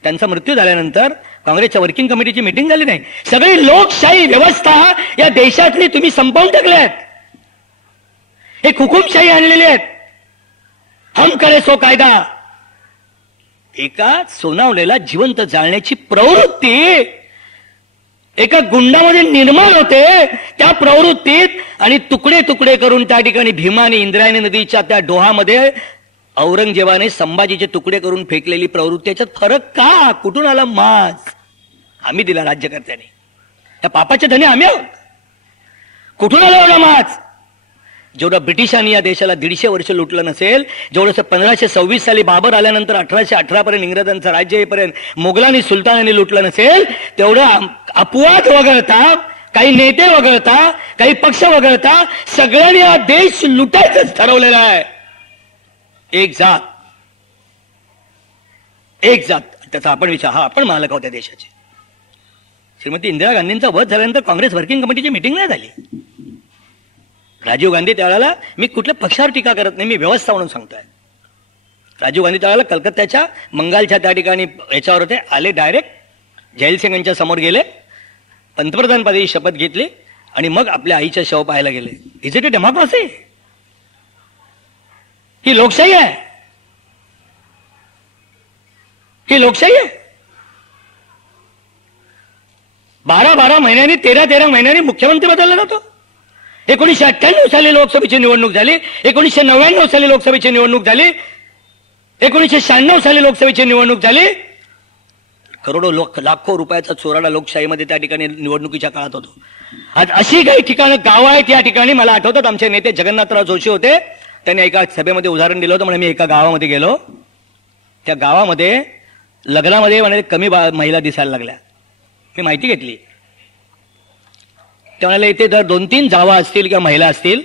त्यांचा मृत्यू झाल्यानंतर काँग्रेसच्या वर्किंग कमिटीची मीटिंग झाली नाही. सगळी लोकशाही व्यवस्था या देशातली तुम्ही संपवून टाकले आहेत. हे हुकुमशाही आणलेले आहेत. हम करे सो कायदा. एका सोनावलेला जिवंत जाळण्याची प्रवृत्ती एका गुंडामध्ये निर्माण होते. त्या प्रवृत्तीत आणि तुकडे तुकडे करून त्या ठिकाणी भीमा आणि इंद्रायणी नदीच्या त्या डोहामध्ये औरंगजेबाने संभाजीचे तुकडे करून फेकलेली प्रवृत्ती. याच्यात फरक का? कुठून आला माज? आम्ही दिला राज्यकर्त्यांनी. त्या पापाचे धनी आम्ही आहोत. कुठून आला एवढा माज? जेवढं ब्रिटिशांनी या देशाला 150 वर्ष लुटलं नसेल, जेवढं 1526 साली बाबर आल्यानंतर 1818 पर्यंत इंग्रजांचं राज्य येईपर्यंत मोगलांनी, सुलतानांनी लुटलं नसेल, तेवढं अपवाद वगळता, काही नेते वगळता, काही पक्ष वगळता सगळ्यांनी हा देश लुटायचंच ठरवलेला आहे. एक जात, त्याचा आपण विचार, हा आपण मालक आहोत त्या देशाचे. श्रीमती इंदिरा गांधींचा वध झाल्यानंतर काँग्रेस वर्किंग कमिटीची मीटिंग नाही झाली. राजीव गांधी त्यावेळेला, मी कुठल्या पक्षावर टीका करत नाही, मी व्यवस्था म्हणून सांगतोय. राजीव गांधी त्यावेळेला कलकत्त्याच्या मंगालच्या त्या ठिकाणी याच्यावर होते, आले डायरेक्ट जयलसिंग यांच्या समोर गेले, पंतप्रधान पदी शपथ घेतली आणि मग आपल्या आईच्या शव पाहायला गेले. Is it a democracy? ही लोकशाही आहे? ही लोकशाही आहे? 12 महिन्यांनी, 13 महिन्यांनी मुख्यमंत्री बदलला जातो. 1998 साली लोकसभेची निवडणूक झाली, 1999 साली लोकसभेची निवडणूक झाली, 1996 साली लोकसभेची निवडणूक झाली. करोडो लाखो रुपयाचा चोराडा लोकशाहीमध्ये त्या ठिकाणी निवडणुकीच्या काळात होतो. आज अशी काही ठिकाणं, गावं आहेत या ठिकाणी. मला आठवतात आमचे नेते जगन्नाथराव जोशी होते, त्यांनी एका सभेमध्ये उदाहरण दिलं होतं. म्हणजे मी एका गावामध्ये गेलो, त्या गावामध्ये लग्नामध्ये म्हणाले कमी महिला दिसायला लागल्या. मी माहिती घेतली. ते म्हणाले इथे जर 2-3 जावा असतील किंवा महिला असतील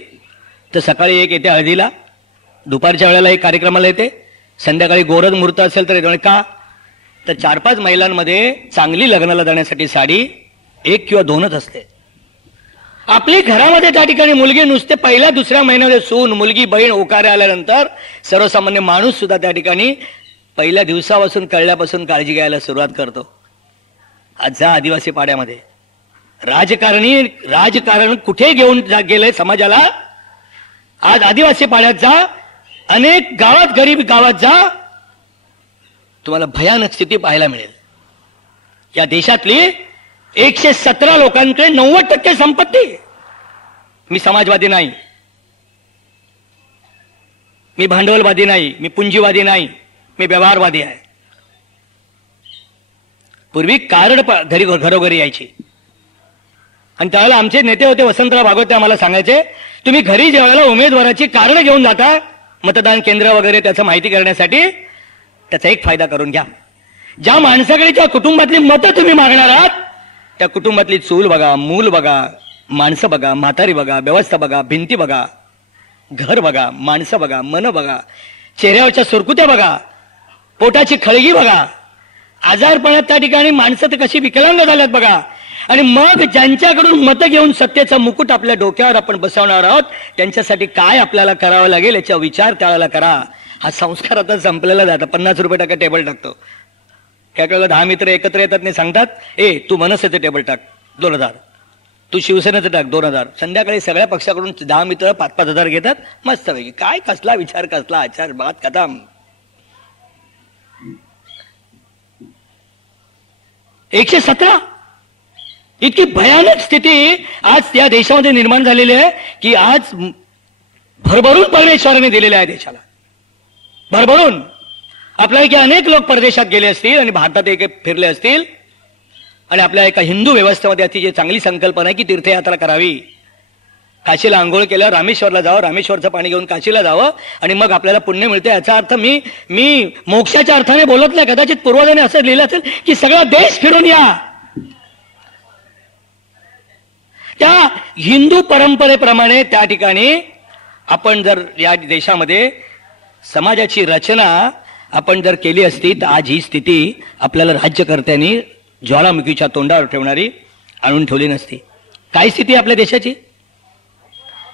तर सकाळी एक येते हळदीला, दुपारच्या वेळेला एक कार्यक्रमाला येते, संध्याकाळी गोरज मुहूर्त असेल तर येते. का तर 4-5 महिलांमध्ये चांगली लग्नाला जाण्यासाठी साडी 1 किंवा 2च असते. आपली घरामध्ये त्या ठिकाणी मुलगी नुसते पहिल्या दुसऱ्या महिन्यामध्ये सून, मुलगी, बहीण, ओकारे आल्यानंतर सर्वसामान्य माणूस सुद्धा त्या ठिकाणी पहिल्या दिवसापासून कळल्यापासून काळजी घ्यायला सुरुवात करतो. आज जा आदिवासी पाड्यामध्ये राजकारण कुठे घेऊन गेलंय समाजाला. आज आदिवासी पाड्यात जा, अनेक गावात, गरीब गावात जा, तुम्हाला भयानक स्थिती पाहायला मिळेल. या देशातली 117 लोकांकडे 90% संपत्ती. मी समाजवादी नाही, मी भांडवलवादी नाही, मी पुंजीवादी नाही, मी व्यवहारवादी आहे. पूर्वी कार्ड घरोघरी यायची आणि त्यावेळेला आमचे नेते होते वसंतराव भागवत, ते आम्हाला सांगायचे तुम्ही घरी जेवायला उमेदवाराची कार्ड घेऊन जाता मतदान केंद्र वगैरे त्याचं माहिती करण्यासाठी, त्याचा एक फायदा करून घ्या. ज्या माणसाकडे त्या कुटुंबातली मतं तुम्ही मागणार आहात त्या कुटुंबातली चूल बघा, मूल बघा, माणसं बघा, म्हातारी बघा, व्यवस्था बघा, भिंती बघा, घर बघा, माणसं बघा, मन बघा, चेहऱ्यावरच्या सुरकुत्या बघा, पोटाची खळगी बघा, आजारपणात त्या ठिकाणी माणसं तर कशी विकलांग झाल्यात बघा. आणि मग ज्यांच्याकडून मतं घेऊन सत्तेचा मुकुट आपल्या डोक्यावर आपण बसवणार आहोत त्यांच्यासाठी काय आपल्याला करावं लागेल याचा विचार त्यावेळेला करा. हा संस्कार आता संपलेला जातो. 50 रुपये टाका टेबल टाकतो. काय कळलं, 10 मित्र एकत्र येतात नाही सांगतात, तू मनसेचं टेबल टाक 2000, तू शिवसेनेचं टाक 2000. संध्याकाळी सगळ्या पक्षाकडून 10 मित्र 5-5 हजार घेतात. मस्त पैकी काय कसला विचार, कसला आचार, बात खतम. 117 इतकी भयानक स्थिती आज या देशामध्ये निर्माण झालेली आहे की आज भरभरून परमेश्वराने दिलेल्या आहे देशाला, भरभरून. आपल्या की अनेक लोक परदेशात गेले असतील आणि भारतात एक फिरले असतील आणि आपल्या एका हिंदू व्यवस्थेमध्ये अतिशय चांगली संकल्पना आहे की तीर्थयात्रा करावी. काशीला आंघोळ केल्यावर रामेश्वरला जावं, रामेश्वरचं पाणी घेऊन काशीला जावं आणि मग आपल्याला पुण्य मिळते. याचा अर्थ मी मोक्षाच्या अर्थाने बोलत नाही. कदाचित पूर्वजांनी असं लिहिलं असेल की सगळा देश फिरून या. त्या हिंदू परंपरेप्रमाणे त्या ठिकाणी आपण जर या देशामध्ये समाजाची रचना आपण जर केली असती तर आज ही स्थिती आपल्याला राज्यकर्त्यांनी ज्वालामुखीच्या तोंडावर ठेवणारी आणून ठेवली नसती. काय स्थिती आपल्या देशाची.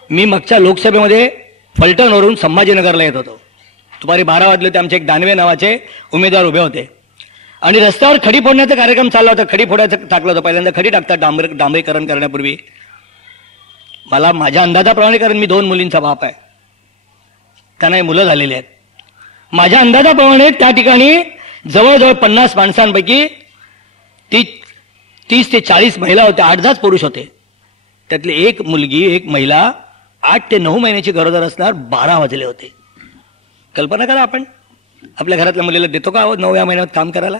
मी मागच्या लोकसभेमध्ये फलटणवरून संभाजीनगरला येत होतो. दुपारी 12 वाजले होते. आमचे एक दानवे नावाचे उमेदवार उभे होते आणि रस्त्यावर खडी फोडण्याचा कार्यक्रम चालला होता. खडी फोडायचं टाकलं होतं. पहिल्यांदा खडी टाकतात डांबरीकरण करण्यापूर्वी. मला माझ्या अंदाजाप्रमाणे, कारण मी 2 मुलींचा बाप आहे, त्यांना मुलं झालेली आहेत, माझ्या अंदाजाप्रमाणे त्या ठिकाणी जवळजवळ 50 माणसांपैकी 30 ते 40 महिला होत्या, 8-10 पुरुष होते. त्यातली एक मुलगी, एक महिला 8 ते 9 महिन्याची गरोदर असणार, 12 वाजले होते. कल्पना करा, आपण आपल्या घरातल्या मुलीला देतो का 9व्या महिन्यात काम करायला.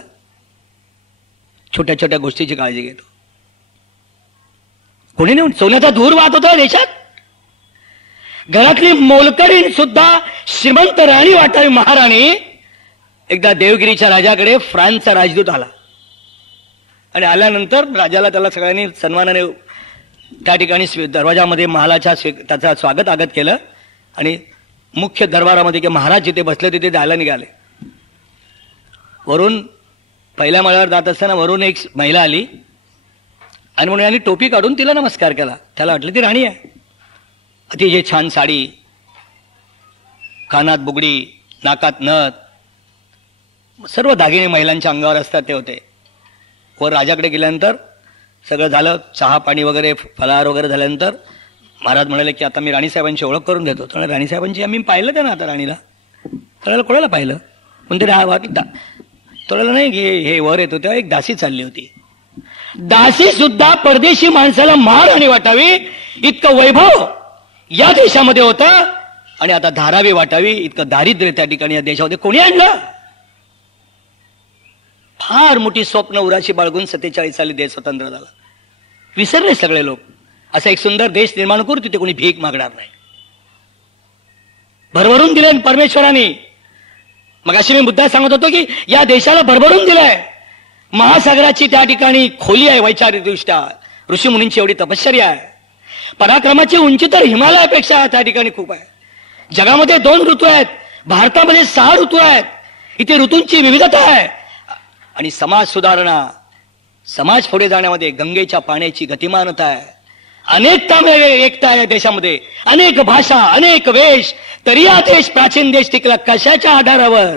छोट्या छोट्या गोष्टीची काळजी घेतो. कोणी नाही. सोन्याचा धूर वाहत होता देशात. घरातली मोलकरीण सुद्धा श्रीमंत राणी वाटावी महाराणी. एकदा देवगिरीच्या राजाकडे फ्रान्सचा राजदूत आला आणि आल्यानंतर राजाला त्याला सगळ्यांनी सन्मानाने त्या ठिकाणी दरवाजामध्ये महालाच्या त्याचा स्वागत आगत केलं आणि मुख्य दरबारामध्ये किंवा महाराज जिथे बसले तिथे जायला निघाले. वरून पहिल्या माळ्यावर जात असताना वरून एक महिला आली आणि म्हणून यांनी टोपी काढून तिला नमस्कार केला. त्याला वाटलं ती राणी आहे. अतिशय छान साडी, कानात बुगडी, नाकात नथ, सर्व दागिने महिलांच्या अंगावर असतात ते होते. वर राजाकडे गेल्यानंतर सगळं झालं, चहा पाणी वगैरे फलाहार वगैरे झाल्यानंतर महाराज म्हणाले की आता मी राणीसाहेबांची ओळख करून देतो. तर राणीसाहेबांची आम्ही पाहिलं ते ना आता राणीला. त्याला कोणाला पाहिलं म्हणते तोडायला नाही की हे वर येतो तेव्हा एक दासी चालली होती. दासी सुद्धा परदेशी माणसाला महाराणी वाटावी इतकं वैभव या देशामध्ये होतं आणि आता धारावी वाटावी इतकं दारिद्र्य त्या ठिकाणी या देशामध्ये कोणी आणलं. फार मोठी स्वप्न उराशी बाळगून 47 साली देश स्वतंत्र झाला. विसरले सगळे लोक. असा एक सुंदर देश निर्माण करू तिथे कोणी भीक मागणार नाही. भरभरून दिले परमेश्वराने. मगाशी मी मुद्दा सांगत होतो की या देशाला भरभरून दिलंय. महासागराची त्या ठिकाणी खोली आहे वैचारिकदृष्ट्या, ऋषीमुनींची एवढी तपश्चर्या आहे. पराक्रमाची उंची तर हिमालयापेक्षा त्या ठिकाणी खूप आहे. जगामध्ये 2 ऋतू आहेत, भारतामध्ये 6 ऋतू आहेत. इथे ऋतूंची विविधता आहे. आणि समाज सुधारणा, समाज पुढे जाण्यामध्ये गंगेच्या पाण्याची गतिमानता आहे. अनेकता एकता आहे देशामध्ये, अनेक भाषा, अनेक वेश, तरी हा देश प्राचीन देश टिकला कशाच्या आधारावर?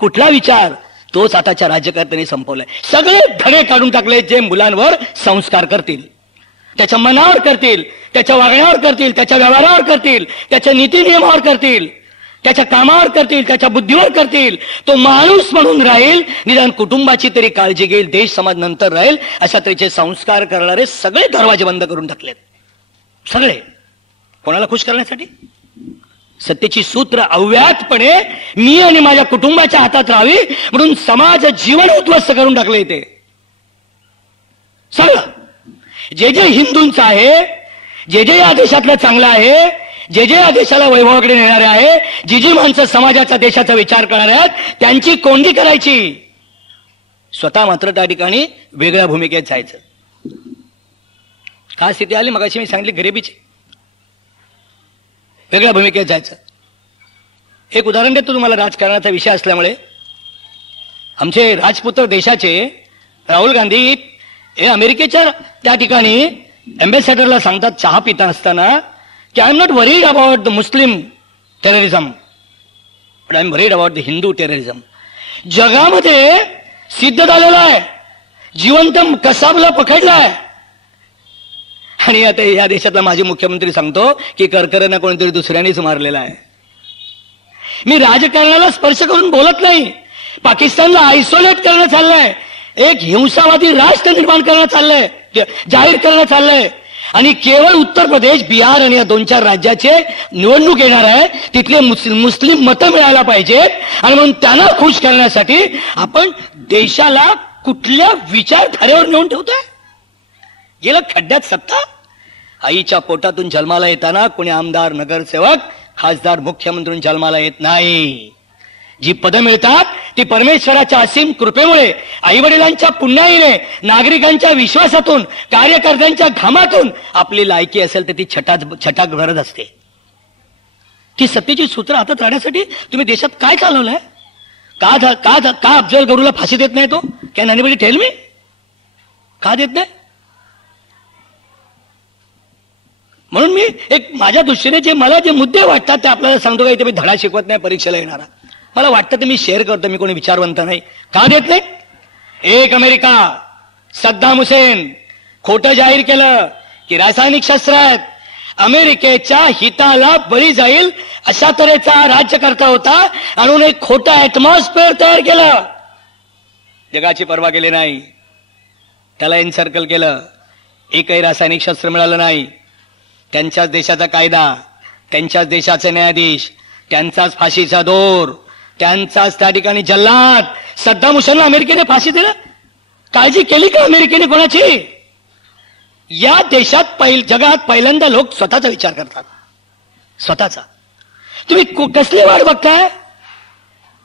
कुठला विचार? तोच आताच्या राज्यकर्त्यांनी संपवलाय. सगळे धडे काढून टाकले जे मुलांवर संस्कार करतील, त्याच्या मनावर करतील, त्याच्या वागण्यावर करतील, त्याच्या व्यवहारावर करतील, त्याच्या नीती नियमावर करतील, त्याच्या कामावर करतील, त्याच्या बुद्धीवर करतील. तो माणूस म्हणून राहील, निदान कुटुंबाची तरी काळजी घेईल, देश समाज नंतर राहील, अशा तऱ्हेचे संस्कार करणारे सगळे दरवाजे बंद करून टाकलेत. सगळे कोणाला खुश करण्यासाठी? सत्तेची सूत्र अव्याहतपणे मी आणि माझ्या कुटुंबाच्या हातात राहावी म्हणून समाज जीवन उद्ध्वस्त करून टाकले. ते सगळं जे जे हिंदूंचं आहे, जे जे या देशातलं चांगलं आहे, जे जे या देशाला वैभवाकडे नेणारे आहे, जी जी माणसं समाजाचा देशाचा विचार करणारे आहेत, त्यांची कोंडी करायची. स्वतः मात्र त्या ठिकाणी वेगळ्या भूमिकेत जायचं. काय स्थिती आली मगाशी मी सांगितली गरिबीची. वेगळ्या भूमिकेत जायचं. एक उदाहरण देतो तुम्हाला राजकारणाचा विषय असल्यामुळे. आमचे राजपुत्र देशाचे राहुल गांधी हे अमेरिकेच्या त्या ठिकाणी अँबॅसेडरला सांगतात चहा पिता असताना की I am not worried about the Muslim terrorism, but I am worried about the Hindu terrorism. जगामध्ये सिद्ध झालेला आहे, जिवंत कसाबला पकडलाय. आणि आता या देशातला माजी मुख्यमंत्री सांगतो की करकरांना कोणीतरी दुसऱ्यानेच मारलेला आहे. मी राजकारणाला स्पर्श करून बोलत नाही. पाकिस्तानला आयसोलेट करणं चाललंय, एक हिंसावादी राष्ट्र निर्माण करणं चाललंय, जाहीर करणं चाललंय. आणि केवळ उत्तर प्रदेश, बिहार आणि या 2-4 राज्याचे निवडणूक येणार आहे, तिथले मुस्लिम मतं मिळायला पाहिजेत. आणि म्हणून त्यांना खुश करण्यासाठी आपण देशाला कुठल्या विचारधारेवर नेऊन ठेवतोय? गेलं खड्ड्यात सत्ता. आईच्या पोटातून जन्माला येताना कोणी आमदार, नगरसेवक, खासदार, मुख्यमंत्री जन्माला येत नाही. जी पदं मिळतात ती परमेश्वराच्या असीम कृपेमुळे, आईवडिलांच्या पुण्याईने, नागरिकांच्या विश्वासातून, कार्यकर्त्यांच्या घामातून आपली लायकी असेल तर ती छटाक भरत असते. ती सत्तेची सूत्र हातात राहण्यासाठी तुम्ही देशात काय चालवलंय? का अफजल गरूला फाशी देत नाही तो? Can anybody tell me? का देत नाही? म्हणून मी एक माझ्या दृष्टीने मला जे मुद्दे वाटतात ते आपल्याला सांगतो. का इथे मी धडा शिकवत नाही परीक्षेला येणारा. मला वाटतं ते मी शेअर करतो. मी कोणी विचारवंत नाही. का देत नाही? एक अमेरिका, सद्दाम हुसेन खोटं जाहीर केलं की रासायनिक शस्त्र आहेत, अमेरिकेच्या हिताला बळी जाईल अशा तऱ्हेचा राज्यकर्ता होता, आणि एक खोटं ऍटमॉस्फिअर तयार केलं. जगाची पर्वा केली नाही, त्याला एनसर्कल केलं. एकही रासायनिक शस्त्र मिळालं नाही. त्यांच्याच देशाचा कायदा, त्यांच्याच देशाचे न्यायाधीश, त्यांचाच फाशीचा दोर, त्यांचाच त्या ठिकाणी जल्लाद. सद्दाम हुसेनला अमेरिकेने फाशी दिलं. काळजी केली का अमेरिकेने कोणाची? या देशात जगात पहिल्यांदा लोक स्वतःचा विचार करतात, स्वतःचा. तुम्ही कसली वाट बघताय?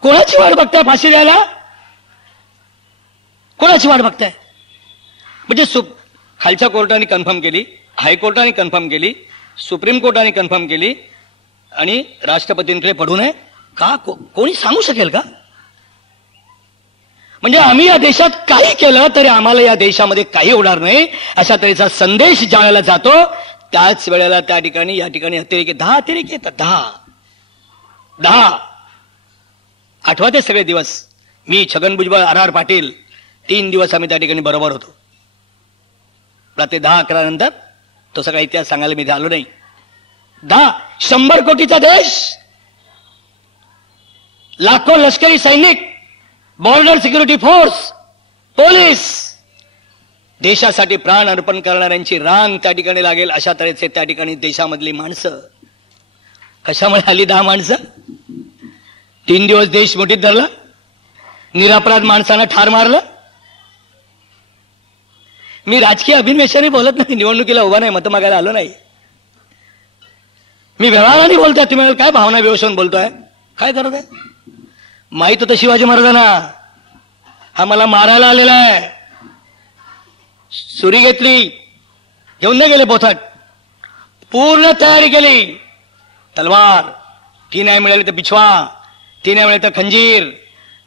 कोणाची वाट बघताय फाशी द्यायला? कोणाची वाट बघताय? म्हणजे खालच्या कोर्टाने कन्फर्म केली, हायकोर्टाने कन्फर्म केली, सुप्रीम कोर्टाने कन्फर्म केली, आणि राष्ट्रपतींकडे पडू नये का? कोणी सांगू शकेल का? म्हणजे आम्ही या देशात काही केलं तरी आम्हाला या देशामध्ये काही होणार नाही अशा तऱ्हेचा संदेश ज्या वेळेला जातो, त्याच वेळेला त्या ठिकाणी या ठिकाणी 10 अतिरेक येतात. 10 आठवते सगळे दिवस. मी, छगन भुजबळ, R.R. पाटील 3 दिवस आम्ही त्या ठिकाणी बरोबर होतो. रात्री 10-11 नंतर तो सगळा इतिहास सांगायला मी इथे आलो नाही. 100 कोटीचा देश, लाखो लष्करी सैनिक, बॉर्डर सिक्युरिटी फोर्स, पोलीस, देशासाठी प्राण अर्पण करणाऱ्यांची रांग त्या ठिकाणी लागेल अशा तऱ्हेचे त्या ठिकाणी देशामधली माणसं. कशामुळे आली 10 माणसं? 3 दिवस देश मुठीत धरला, निरपराध माणसांना ठार मारलं. मी राजकीय अभिनिवेशाने बोलत नाही, निवडणुकीला उभा नाही, मतं मागायला आलो नाही. मी व्यवहाराने बोलतोय. तुम्ही काय भावना विवेचन बोलतोय? काय करत आहे? माहित होतं शिवाजी महाराजांना हा मला मारायला आलेला आहे. सुरी घेतली, घेऊन नाही गेले बोथट, पूर्ण तयारी केली. तलवार, ती नाही मिळाली तर बिछवा, ती नाही मिळाली तर खंजीर,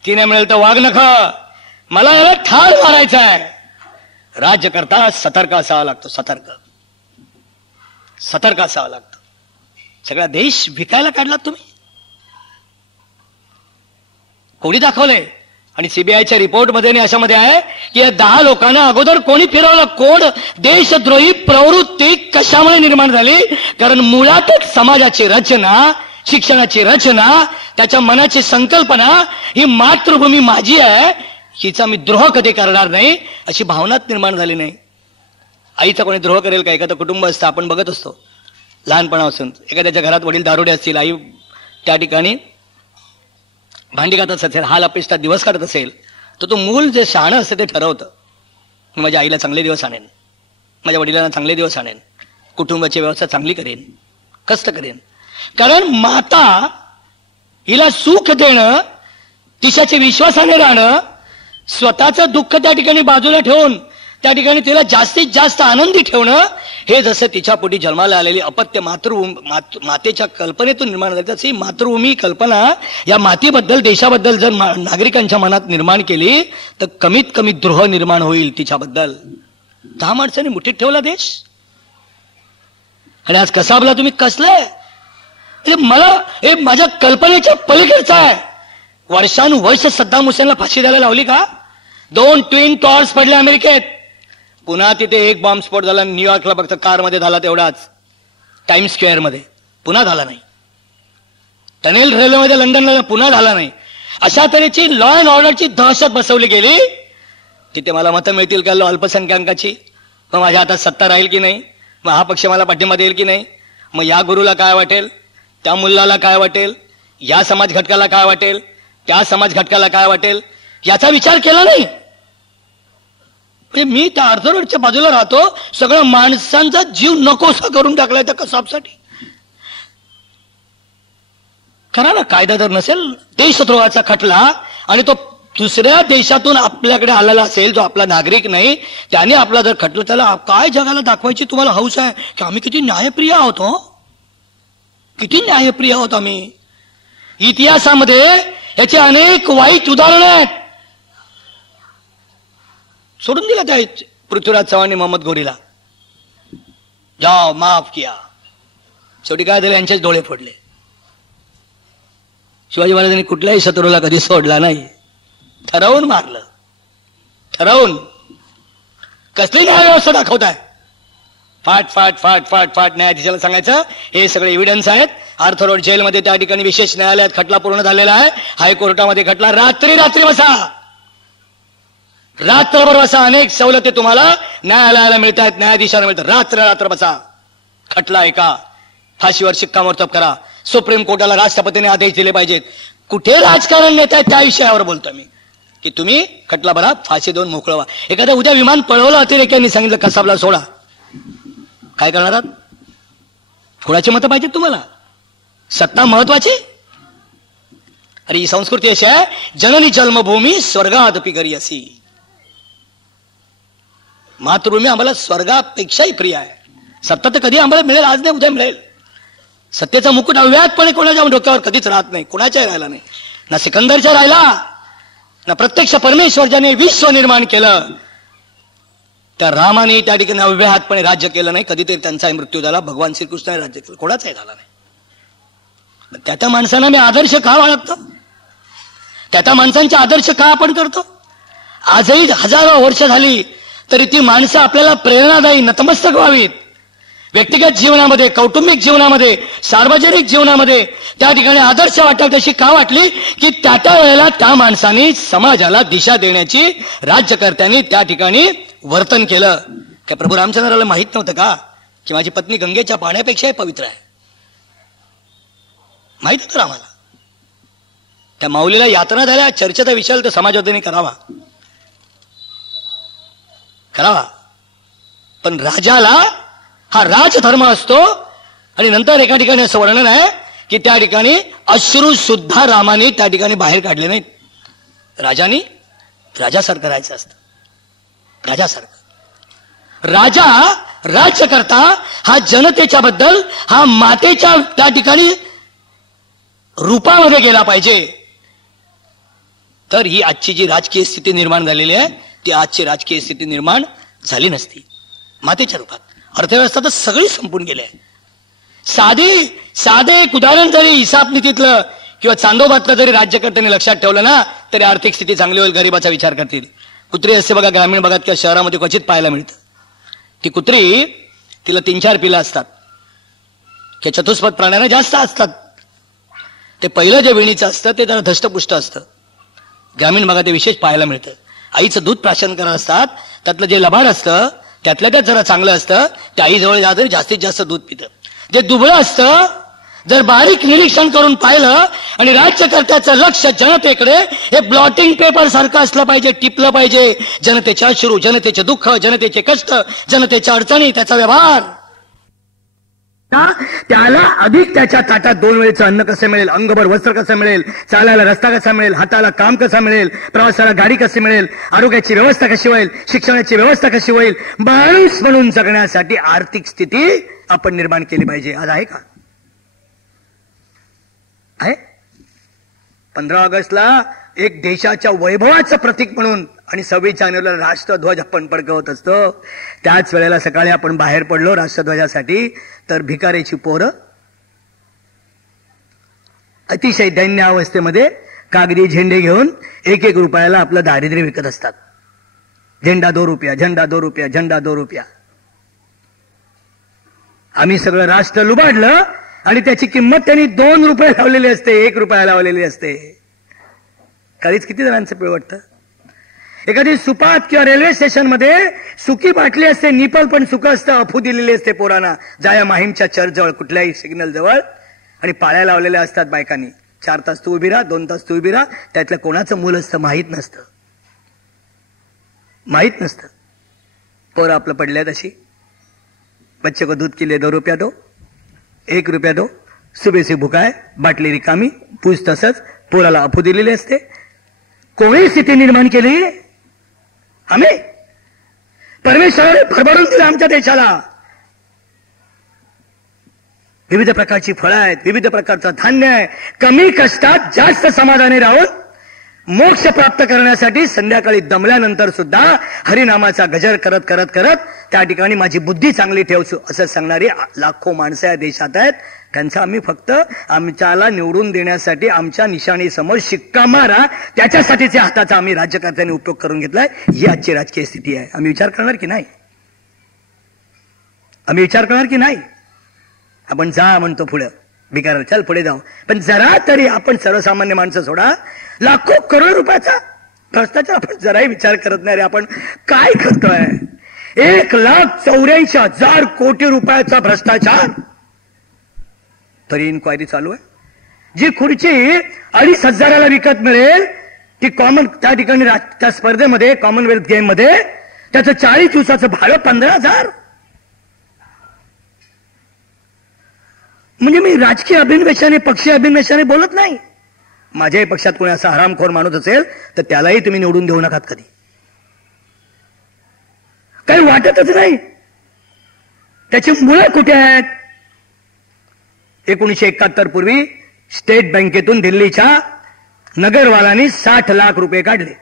ती नाही मिळाली तर वाघनख. मला याला ठार मारायचा आहे. राज्य करता सतर्क असावा लागतो. सतर्क असावं लागतं. सगळा देश विकायला काढलात तुम्ही. कोणी दाखवलंय? आणि सीबीआयच्या रिपोर्टमध्ये आणि अशामध्ये आहे की या 10 लोकांना अगोदर कोणी फिरवलं? कोण देशद्रोही प्रवृत्ती कशामुळे निर्माण झाली? कारण मुळातच समाजाची रचना, शिक्षणाची रचना, त्याच्या मनाची संकल्पना ही मातृभूमी माझी आहे, हिचा मी द्रोह कधी करणार नाही अशी भावनाच निर्माण झाली नाही. आईचा कोणी द्रोह करेल का? एखादं कुटुंब असतं, आपण बघत असतो लहानपणापासून. एखाद्याच्या घरात वडील दारुडे असतील, आई त्या ठिकाणी भांडी घातच असेल, हाल अपेष्टात दिवस काढत असेल, तर तो मूल जे शहाणं असतं ते ठरवतं, मी माझ्या आईला चांगले दिवस आणेन, माझ्या वडिलांना चांगले दिवस आणेन, कुटुंबाची व्यवस्था चांगली करेन, कष्ट करेन. कारण माता हिला सुख देणं, तिच्याच्या विश्वासाने राहणं, स्वतःचं दुःख त्या ठिकाणी बाजूला ठेवून त्या ठिकाणी तिला जास्तीत जास्त आनंदी ठेवणं, हे जसं तिच्या पोटी जन्माला आलेली अपत्य मातेच्या कल्पनेतून निर्माण झाली, तशी मातृभूमी कल्पना या मातेबद्दल, देशाबद्दल जर नागरिकांच्या मनात निर्माण केली तर कमीत कमी द्रोह निर्माण होईल तिच्याबद्दल. 10 माणसांनी मुठीत ठेवला देश. आणि आज कसाबला तुम्ही कसलाय? मला हे माझ्या कल्पनेच्या पलीकडचं आहे. वर्षानुवर्ष सद्दाम हुसेनला फाशी द्यायला लावली का? 2 ट्विन टॉवर्स पडले अमेरिकेत. पुन्हा तिथे एक बॉम्बस्फोट झाला न्यूयॉर्कला, फक्त कारमध्ये झाला तेवढाच, टाइम्स स्क्वेअरमध्ये. पुन्हा झाला नाही. टनेल रेल्वेमध्ये लंडनला पुन्हा झाला नाही. अशा तऱ्हेची लॉ अँड ऑर्डरची दहशत बसवली गेली. तिथे मला मतं मिळतील का अल्पसंख्याकाची? मग माझ्या हातात सत्ता राहील की नाही? मग हा पक्ष मला पाठिंबा देईल की नाही? मग या गुरुला काय वाटेल, त्या मुल्लाला काय वाटेल, या समाज घटकाला काय वाटेल, त्या समाज घटकाला काय वाटेल, याचा विचार केला नाही. मी त्या अर्थरोडच्या बाजूला राहतो, सगळं माणसांचा जीव नकोसा करून टाकलाय त्या कसाबसाठी. करा ना, कायदा जर नसेल, देशद्रोहाचा खटला, आणि तो दुसऱ्या देशातून आपल्याकडे आलेला असेल, जो आपला नागरिक नाही, त्याने आपला जर खटला, त्याला काय जगाला दाखवायची तुम्हाला हौस आहे की आम्ही किती न्यायप्रिय आहोत? हो, किती न्यायप्रिय आहोत आम्ही. इतिहासामध्ये याचे अनेक वाईट उदाहरणं आहेत. सोडून दिला त्या पृथ्वीराज चव्हाणने मोहम्मद घोरीला, जाओ माफ किया. शेवटी काय झालं? यांचेच डोळे फोडले. शिवाजी महाराजांनी कुठल्याही शत्रूला कधी सोडला नाही. ठरवून मारलं, ठरवून. कसली न्याय व्यवस्था दाखवताय? फाट फाट फाट फाट फाट न्यायाधीशाला सांगायचं हे सगळे एव्हिडन्स आहेत. अर्थरोड जेलमध्ये त्या ठिकाणी विशेष न्यायालयात खटला पूर्ण झालेला आहे. हायकोर्टामध्ये खटला. रात्री रात्री बसा, रात्रभर बसा. अनेक सवलती तुम्हाला न्यायालयाला मिळत आहेत, न्यायाधीशाला मिळतात. रात्र रात्र बसा. खटला ऐका, फाशीवर शिक्कामोर्तब करा. सुप्रीम कोर्टाला राष्ट्रपतीने आदेश दिले पाहिजेत. कुठे राजकारण नेत आहेत त्या विषयावर बोलतो मी, की तुम्ही खटला भरा, फाशी देऊन मोकळवा. एखाद्या उद्या विमान पळवलं अतिरेक्यांनी, सांगितलं कसाबला सोडा, काय करणार आहात? कोणाची मतं पाहिजेत तुम्हाला? सत्ता महत्वाची? अरे ही संस्कृती अशी आहे, जननी जन्मभूमी स्वर्गादपि करियसी. मातृभूमी आम्हाला स्वर्गापेक्षाही प्रिय आहे. सत्ता तर कधी आम्हाला मिळेल, आज नाही उद्या मिळेल. सत्तेचा मुकुट अव्याहतपणे कोणाच्या डोक्यावर कधीच राहत नाही, कोणाच्याही राहिला नाही. ना सिकंदरच्या राहिला, ना प्रत्यक्ष परमेश्वर ज्याने विश्व निर्माण केलं त्या रामाने त्या ठिकाणी अव्याहतपणे राज्य केलं नाही. कधीतरी त्यांचा मृत्यू झाला. भगवान श्रीकृष्णाने राज्य केलं, कोणाचाही झाला नाही. त्या माणसांना मी आदर्श का बाळगतो? त्या माणसांचे आदर्श का आपण करतो? आजही हजारो वर्ष झाली तरी ती माणसं आपल्याला प्रेरणादायी, नतमस्तक व्हावीत. व्यक्तिगत जीवनामध्ये, कौटुंबिक जीवनामध्ये, सार्वजनिक जीवनामध्ये त्या ठिकाणी आदर्श वाटावी तशी का वाटली की त्या वेळेला त्या माणसाने समाजाला दिशा देण्याची, राज्यकर्त्यांनी त्या ठिकाणी वर्तन केलं. काय प्रभू रामचंद्राला माहित नव्हतं का की माझी पत्नी गंगेच्या पाण्यापेक्षाही पवित्र आहे? माहित होतं आम्हाला. त्या माऊलीला यातना झाल्या, चर्चेचा विचार तर समाजवाद्यांनी करावा. पण राजाला हा राजधर्म असतो. आणि नंतर एका ठिकाणी असं वर्णन आहे की त्या ठिकाणी अश्रू सुद्धा रामाने त्या ठिकाणी बाहेर काढले नाहीत. राजासारखं राहायचं असतं. राजा राज्यकर्ता हा जनतेच्या बद्दल, हा मातेच्या त्या ठिकाणी रूपामध्ये गेला पाहिजे. तर ही आजची जी राजकीय स्थिती निर्माण झालेली आहे ती आजची राजकीय स्थिती निर्माण झाली नसती मातेच्या रूपात. अर्थव्यवस्था तर सगळी संपून गेली आहे. साधे एक उदाहरण जरी हिसाब नीतीतलं किंवा चांदोबातलं जरी राज्यकर्त्यांनी लक्षात ठेवलं ना तरी आर्थिक स्थिती चांगली होईल, गरिबाचा विचार करतील. कुत्री असते बघा ग्रामीण भागात किंवा शहरामध्ये क्वचित पाहायला मिळतं. ती कुत्री, तिला 3-4 पिलं असतात, की चतुष्पद प्राण्यांना जास्त असतात. ते पहिलं जे विणीचं असतं ते जरा धष्टपुष्ट असतं. ग्रामीण भागात ते विशेष पाहायला मिळतं. आईचं दूध प्राशन करत असतात, त्यातलं जे लबाड असतं त्यातल्या त्यात जरा चांगलं असतं, त्या आईजवळ जास्तीत जास्त दूध पितं. जे दुबळं असतं, जर बारीक निरीक्षण करून पाहिलं आणि राज्यकर्त्याचं लक्ष जनतेकडे हे ब्लॉटिंग पेपर सारखं असलं पाहिजे, टिपलं पाहिजे. जनतेचे अश्रू, जनतेचे दुःख, जनतेचे कष्ट, जनतेच्या अडचणी, त्याचा व्यवहार, त्याला अधिक त्याच्या ताटात 2 वेळेचं अन्न कसं मिळेल, अंगभर वस्त्र कसं मिळेल, चालायला रस्ता कसा मिळेल, हाताला काम कसं मिळेल, प्रवासाला गाडी कशी मिळेल, आरोग्याची व्यवस्था कशी होईल, शिक्षणाची व्यवस्था कशी होईल, माणूस म्हणून जगण्यासाठी आर्थिक स्थिती आपण निर्माण केली पाहिजे. आज आहे का? आहे? 15 ऑगस्टला एक देशाच्या वैभवाचं प्रतीक म्हणून आणि 26 जानेवारीला राष्ट्रध्वज आपण फडकवत असतो. त्याच वेळेला सकाळी आपण बाहेर पडलो राष्ट्रध्वजासाठी, तर भिकाऱ्याची पोरं अतिशय दैन्य अवस्थेमध्ये कागदी झेंडे घेऊन 1-1 रुपयाला आपलं दारिद्र्य विकत असतात. झेंडा 2 रुपया, झेंडा 2 रुपया, झेंडा 2 रुपया. आम्ही सगळं राष्ट्र लुबाडलं आणि त्याची किंमत त्यांनी 2 रुपये लावलेली असते, 1 रुपया लावलेली असते. काहीच किती जणांचं पिळवटतं. एखादी सुपात किंवा रेल्वे स्टेशन मध्ये सुकी बाटली असते, निपल पण सुकं असतं, अफू दिलेली असते पोरांना जाया माहीमच्या चर्च जवळ, कुठल्याही सिग्नल जवळ, आणि पाळ्या लावलेल्या असतात बायकांनी. 4 तास तू उभी राहा, 2 तास तू उभी राहा. त्यातलं कोणाचं मूल असतं माहीत नसतं. पोरं आपलं पडल्या तशी. बच्चे को दूध के लिए 2 रुपया दो, 1 रुपया दो, सुबह से भुका है, बाटली रिकामी, पूछ तसंच, पोराला अफू दिलेली असते. कोणी स्थिती निर्माण केली? आम्ही. परमेश्वराने भरभरून दिलं आमच्या देशाला. विविध प्रकारची फळं आहेत, विविध प्रकारचं धान्य आहे. कमी कष्टात जास्त समाधानी राहून मोक्ष प्राप्त करण्यासाठी संध्याकाळी दमल्यानंतर सुद्धा हरिनामाचा गजर करत करत करत त्या ठिकाणी माझी बुद्धी चांगली ठेवसू असं सांगणारी लाखो माणसं या देशात आहेत. त्यांचा आम्ही फक्त आमच्याला निवडून देण्यासाठी आमच्या निशाणी समोर शिक्का मारा, त्याच्यासाठीच्या हाताचा आम्ही राज्यकर्त्यांनी उपयोग करून घेतलाय. ही आजची राजकीय स्थिती आहे. आम्ही विचार करणार की नाही? आपण जा म्हणतो पुढं भिकाऱ्याला, चल पुढे जाऊ, पण जरा तरी आपण सर्वसामान्य माणसं सोडा, लाखो करोड रुपयाचा भ्रष्टाचार आपण जराही विचार करत नाही. आपण काय करतोय? 1,84,000 कोटी रुपयाचा भ्रष्टाचार. तरी इन्क्वायरी चालू आहे. जी खुर्ची 2,500ला विकत मिळेल ती कॉमन त्या ठिकाणी त्या स्पर्धेमध्ये कॉमनवेल्थ गेम मध्ये त्याचं 40 दिवसाचं भाडं 15,000. म्हणजे मी राजकीय अभिनिवेशाने, पक्षीय अभिनिवेशाने बोलत नाही. माझ्याही पक्षात कोणी असा हरामखोर माणूस असेल तर त्यालाही तुम्ही निवडून देऊ नकात कधी. काही वाटतच नाही. त्याची मुलं कुठे आहेत? 1971 पूर्वी स्टेट बँकेतून दिल्लीच्या नगरवालांनी 60 लाख रुपये काढले.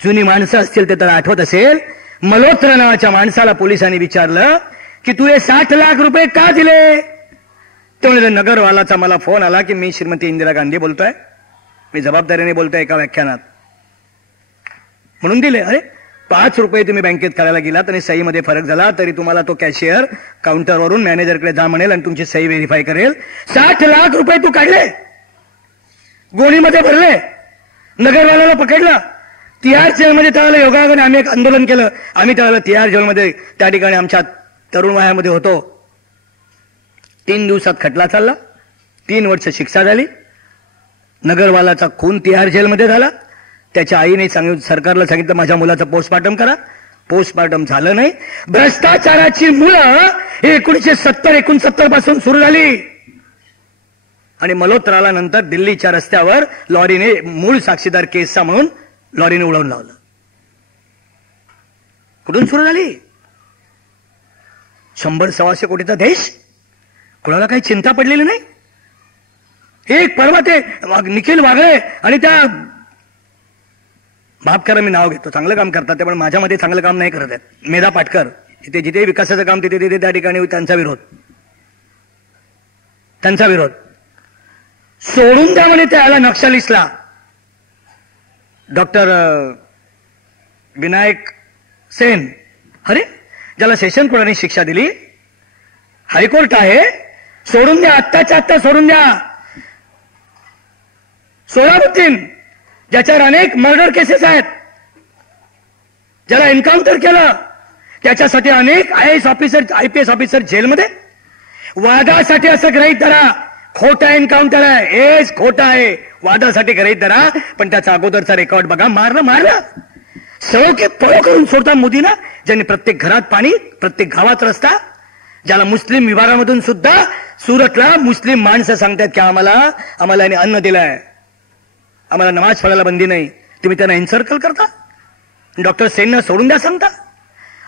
जुनी माणसं असतील ते तर आठवत असेल. मल्होत्रा नावाच्या माणसाला पोलिसांनी विचारलं की तू हे 60 लाख रुपये का दिले? त्यामुळे नगरवालाचा मला फोन आला की मी श्रीमती इंदिरा गांधी बोलतोय, मी जबाबदारीने बोलतोय एका व्याख्यानात, म्हणून दिले. अरे 5 रुपये तुम्ही बँकेत करायला गेलात आणि सहीमध्ये फरक झाला तरी तुम्हाला तो कॅशियर काउंटरवरून मॅनेजरकडे जा म्हणेल आणि तुमची सही व्हेरीफाय करेल. 60 लाख रुपये तू काढले, गोणीमध्ये भरले, नगरवाल्याला पकडला, तिहार जेलमध्ये त्याला योगायोगाने आम्ही एक आंदोलन केलं. आम्ही त्याला तिहार जेलमध्ये त्या ठिकाणी आमच्या तरुण वयामध्ये होतो. 3 दिवसात खटला चालला, 3 वर्ष शिक्षा झाली. नगरवालाचा खून तिहार जेलमध्ये झाला. त्याच्या आईने सरकारला सांगितलं माझ्या मुलाचं पोस्टमार्टम करा. पोस्टमार्टम झालं नाही. भ्रष्टाचाराची मुलं 1970-69 पासून सुरू झाली. आणि मल्होत्राला नंतर दिल्लीच्या रस्त्यावर लॉरीने मूळ साक्षीदार केसचा म्हणून लॉरीने उडवून लावलं. कुठून सुरू झाली? 100-125 कोटीचा देश, कोणाला काही चिंता पडलेली नाही. एक परवा ते निखिल वागळे आणि त्या, माफ करा मी नाव घेतो, चांगलं काम करतात ते, पण माझ्यामध्ये चांगलं काम नाही करत आहेत, मेधा पाटकर, तिथे जिथे विकासाचं काम तिथे तिथे त्या ठिकाणी त्यांचा विरोध सोडून द्या म्हणे त्याला नक्षलिस्टला. डॉक्टर विनायक सेन, अरे ज्याला सेशन कोर्टाने शिक्षा दिली, हायकोर्ट आहे, सोडून द्या, आत्ताच्या आत्ता सोडून द्या. सोलाबुद्दीन, ज्याच्यावर अनेक मर्डर केसेस आहेत, ज्याला एन्काउंटर केलं, त्याच्यासाठी अनेक IPS ऑफिसर जेलमध्ये. वादासाठी असं गृहीत धरा, खोटा एन्काउंटर आहे, हेच खोटा आहे, वादासाठी गृहीत धरा, पण त्याचा अगोदरचा रेकॉर्ड बघा. मारलं सळो की पळो करून सोडतात मोदीला, ज्यांनी प्रत्येक घरात पाणी, प्रत्येक गावात रस्ता, ज्याला मुस्लिम विभागामधून सुद्धा सुरतला मुस्लिम माणसं सांगतात की आम्हाला याने अन्न दिलंय, आम्हाला नमाज पडायला बंदी नाही, तुम्ही त्यांना इन्सर्कल करता. डॉक्टर सेनना सोडून द्या सांगता.